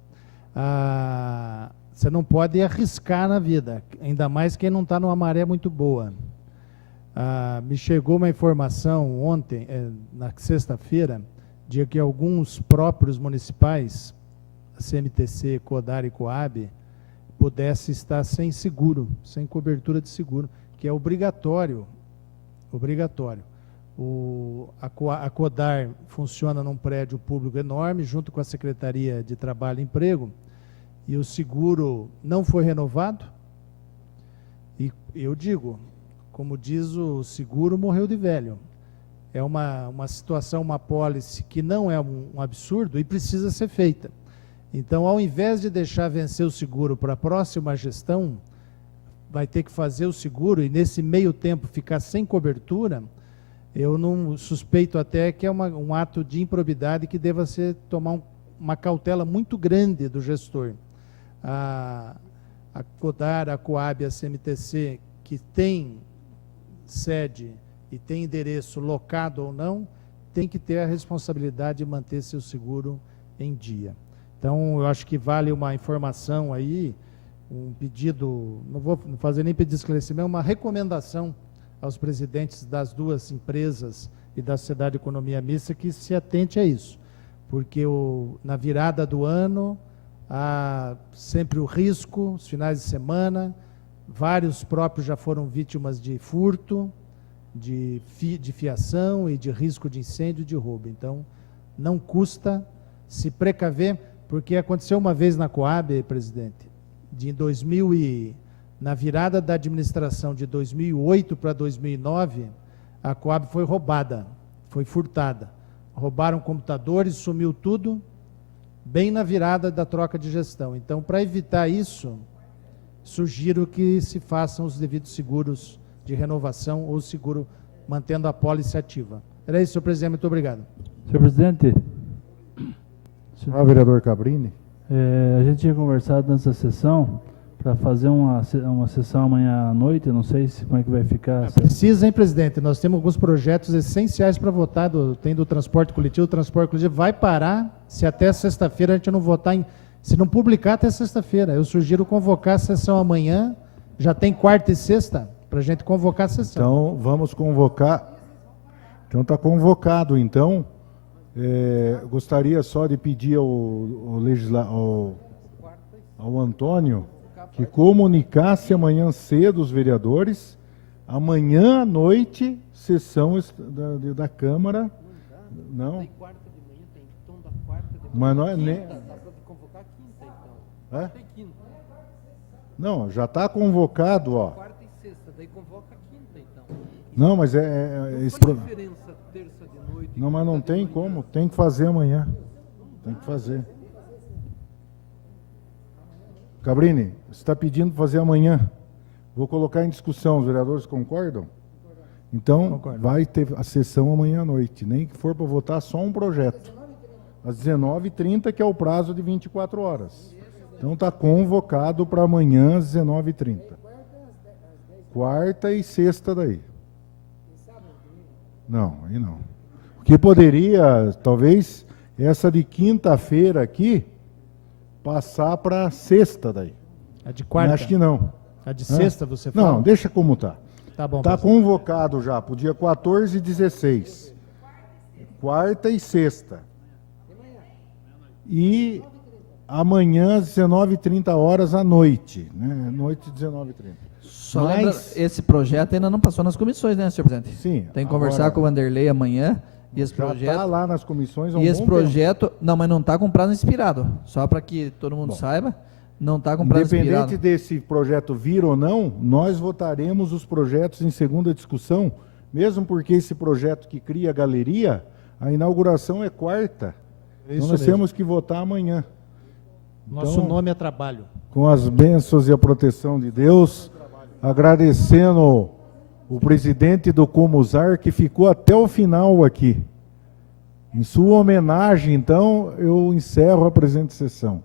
Você não pode arriscar na vida, ainda mais quem não está numa maré muito boa. Me chegou uma informação ontem, na sexta-feira, de que alguns próprios municipais, CMTC, Codar e Coab, pudessem estar sem seguro, sem cobertura de seguro, que é obrigatório. A Codar funciona num prédio público enorme, junto com a Secretaria de Trabalho e Emprego, e o seguro não foi renovado. E eu digo, como diz o seguro, morreu de velho. É uma situação, uma apólice que não é um absurdo e precisa ser feita. Então, ao invés de deixar vencer o seguro para a próxima gestão, vai ter que fazer o seguro e, nesse meio tempo, ficar sem cobertura. eu não suspeito até que é um ato de improbidade que deva tomar uma cautela muito grande do gestor. A CODAR, a Coab e a CMTC, que tem sede e tem endereço locado ou não, tem que ter a responsabilidade de manter seu seguro em dia. Então, eu acho que vale uma informação aí, um pedido, não vou fazer nem pedido de esclarecimento, uma recomendação aos presidentes das duas empresas e da Sociedade de Economia Mista que se atente a isso, porque na virada do ano há sempre o risco, os finais de semana, vários próprios já foram vítimas de furto, de fiação e de risco de incêndio e de roubo. Então, não custa se precaver, porque aconteceu uma vez na Coab, presidente, na virada da administração de 2008 para 2009, a Coab foi roubada, foi furtada. Roubaram computadores, sumiu tudo, bem na virada da troca de gestão. Então, para evitar isso, sugiro que se façam os devidos seguros de renovação ou seguro mantendo a pólice ativa. Era isso, senhor presidente. Muito obrigado. Senhor presidente. Vereador Cabrini. A gente tinha conversado nessa sessão para fazer uma sessão amanhã à noite, não sei como é que vai ficar. Precisa, hein, presidente? Nós temos alguns projetos essenciais para votar, tem do transporte coletivo, o transporte coletivo vai parar se até sexta-feira a gente não votar, se não publicar até sexta-feira. Eu sugiro convocar a sessão amanhã, já tem quarta e sexta, para a gente convocar a sessão. Então, vamos convocar. Então, está convocado, então. Gostaria só de pedir ao Antônio que comunicasse amanhã cedo os vereadores, amanhã à noite, sessão da Câmara. Não? Mas não é nem... Não, já está convocado, ó. Não, mas não, mas não tem como, tem que fazer amanhã. Tem que fazer. Cabrini, você está pedindo para fazer amanhã. Vou colocar em discussão, os vereadores concordam? Então, concordo. Vai ter a sessão amanhã à noite, nem que for para votar só um projeto. Às 19h30, que é o prazo de 24 horas. Então, está convocado para amanhã às 19h30. Quarta e sexta daí. Não, aí não. O que poderia, talvez, essa de quinta-feira aqui, passar para sexta daí. A de quarta? Acho que não. A de sexta você fala? Não, deixa como está. Tá bom. Está convocado já para o dia 14 e 16. Quarta e sexta. E amanhã às 19h30 à noite. Né? Noite 19h30. Só esse projeto ainda não passou nas comissões, né, senhor presidente? Sim. Tem que conversar com o Vanderlei amanhã. E esse já projeto está lá nas comissões há um E esse bom projeto, não, mas não está com prazo inspirado. Só para que todo mundo saiba, não está com prazo inspirado. Independente desse projeto vir ou não, nós votaremos os projetos em segunda discussão, mesmo porque esse projeto que cria a galeria, a inauguração é quarta. Então nós temos que votar amanhã. Nosso nome é trabalho. Com as bênçãos e a proteção de Deus, agradecendo o presidente do Comusar, que ficou até o final aqui. Em sua homenagem, então, eu encerro a presente sessão.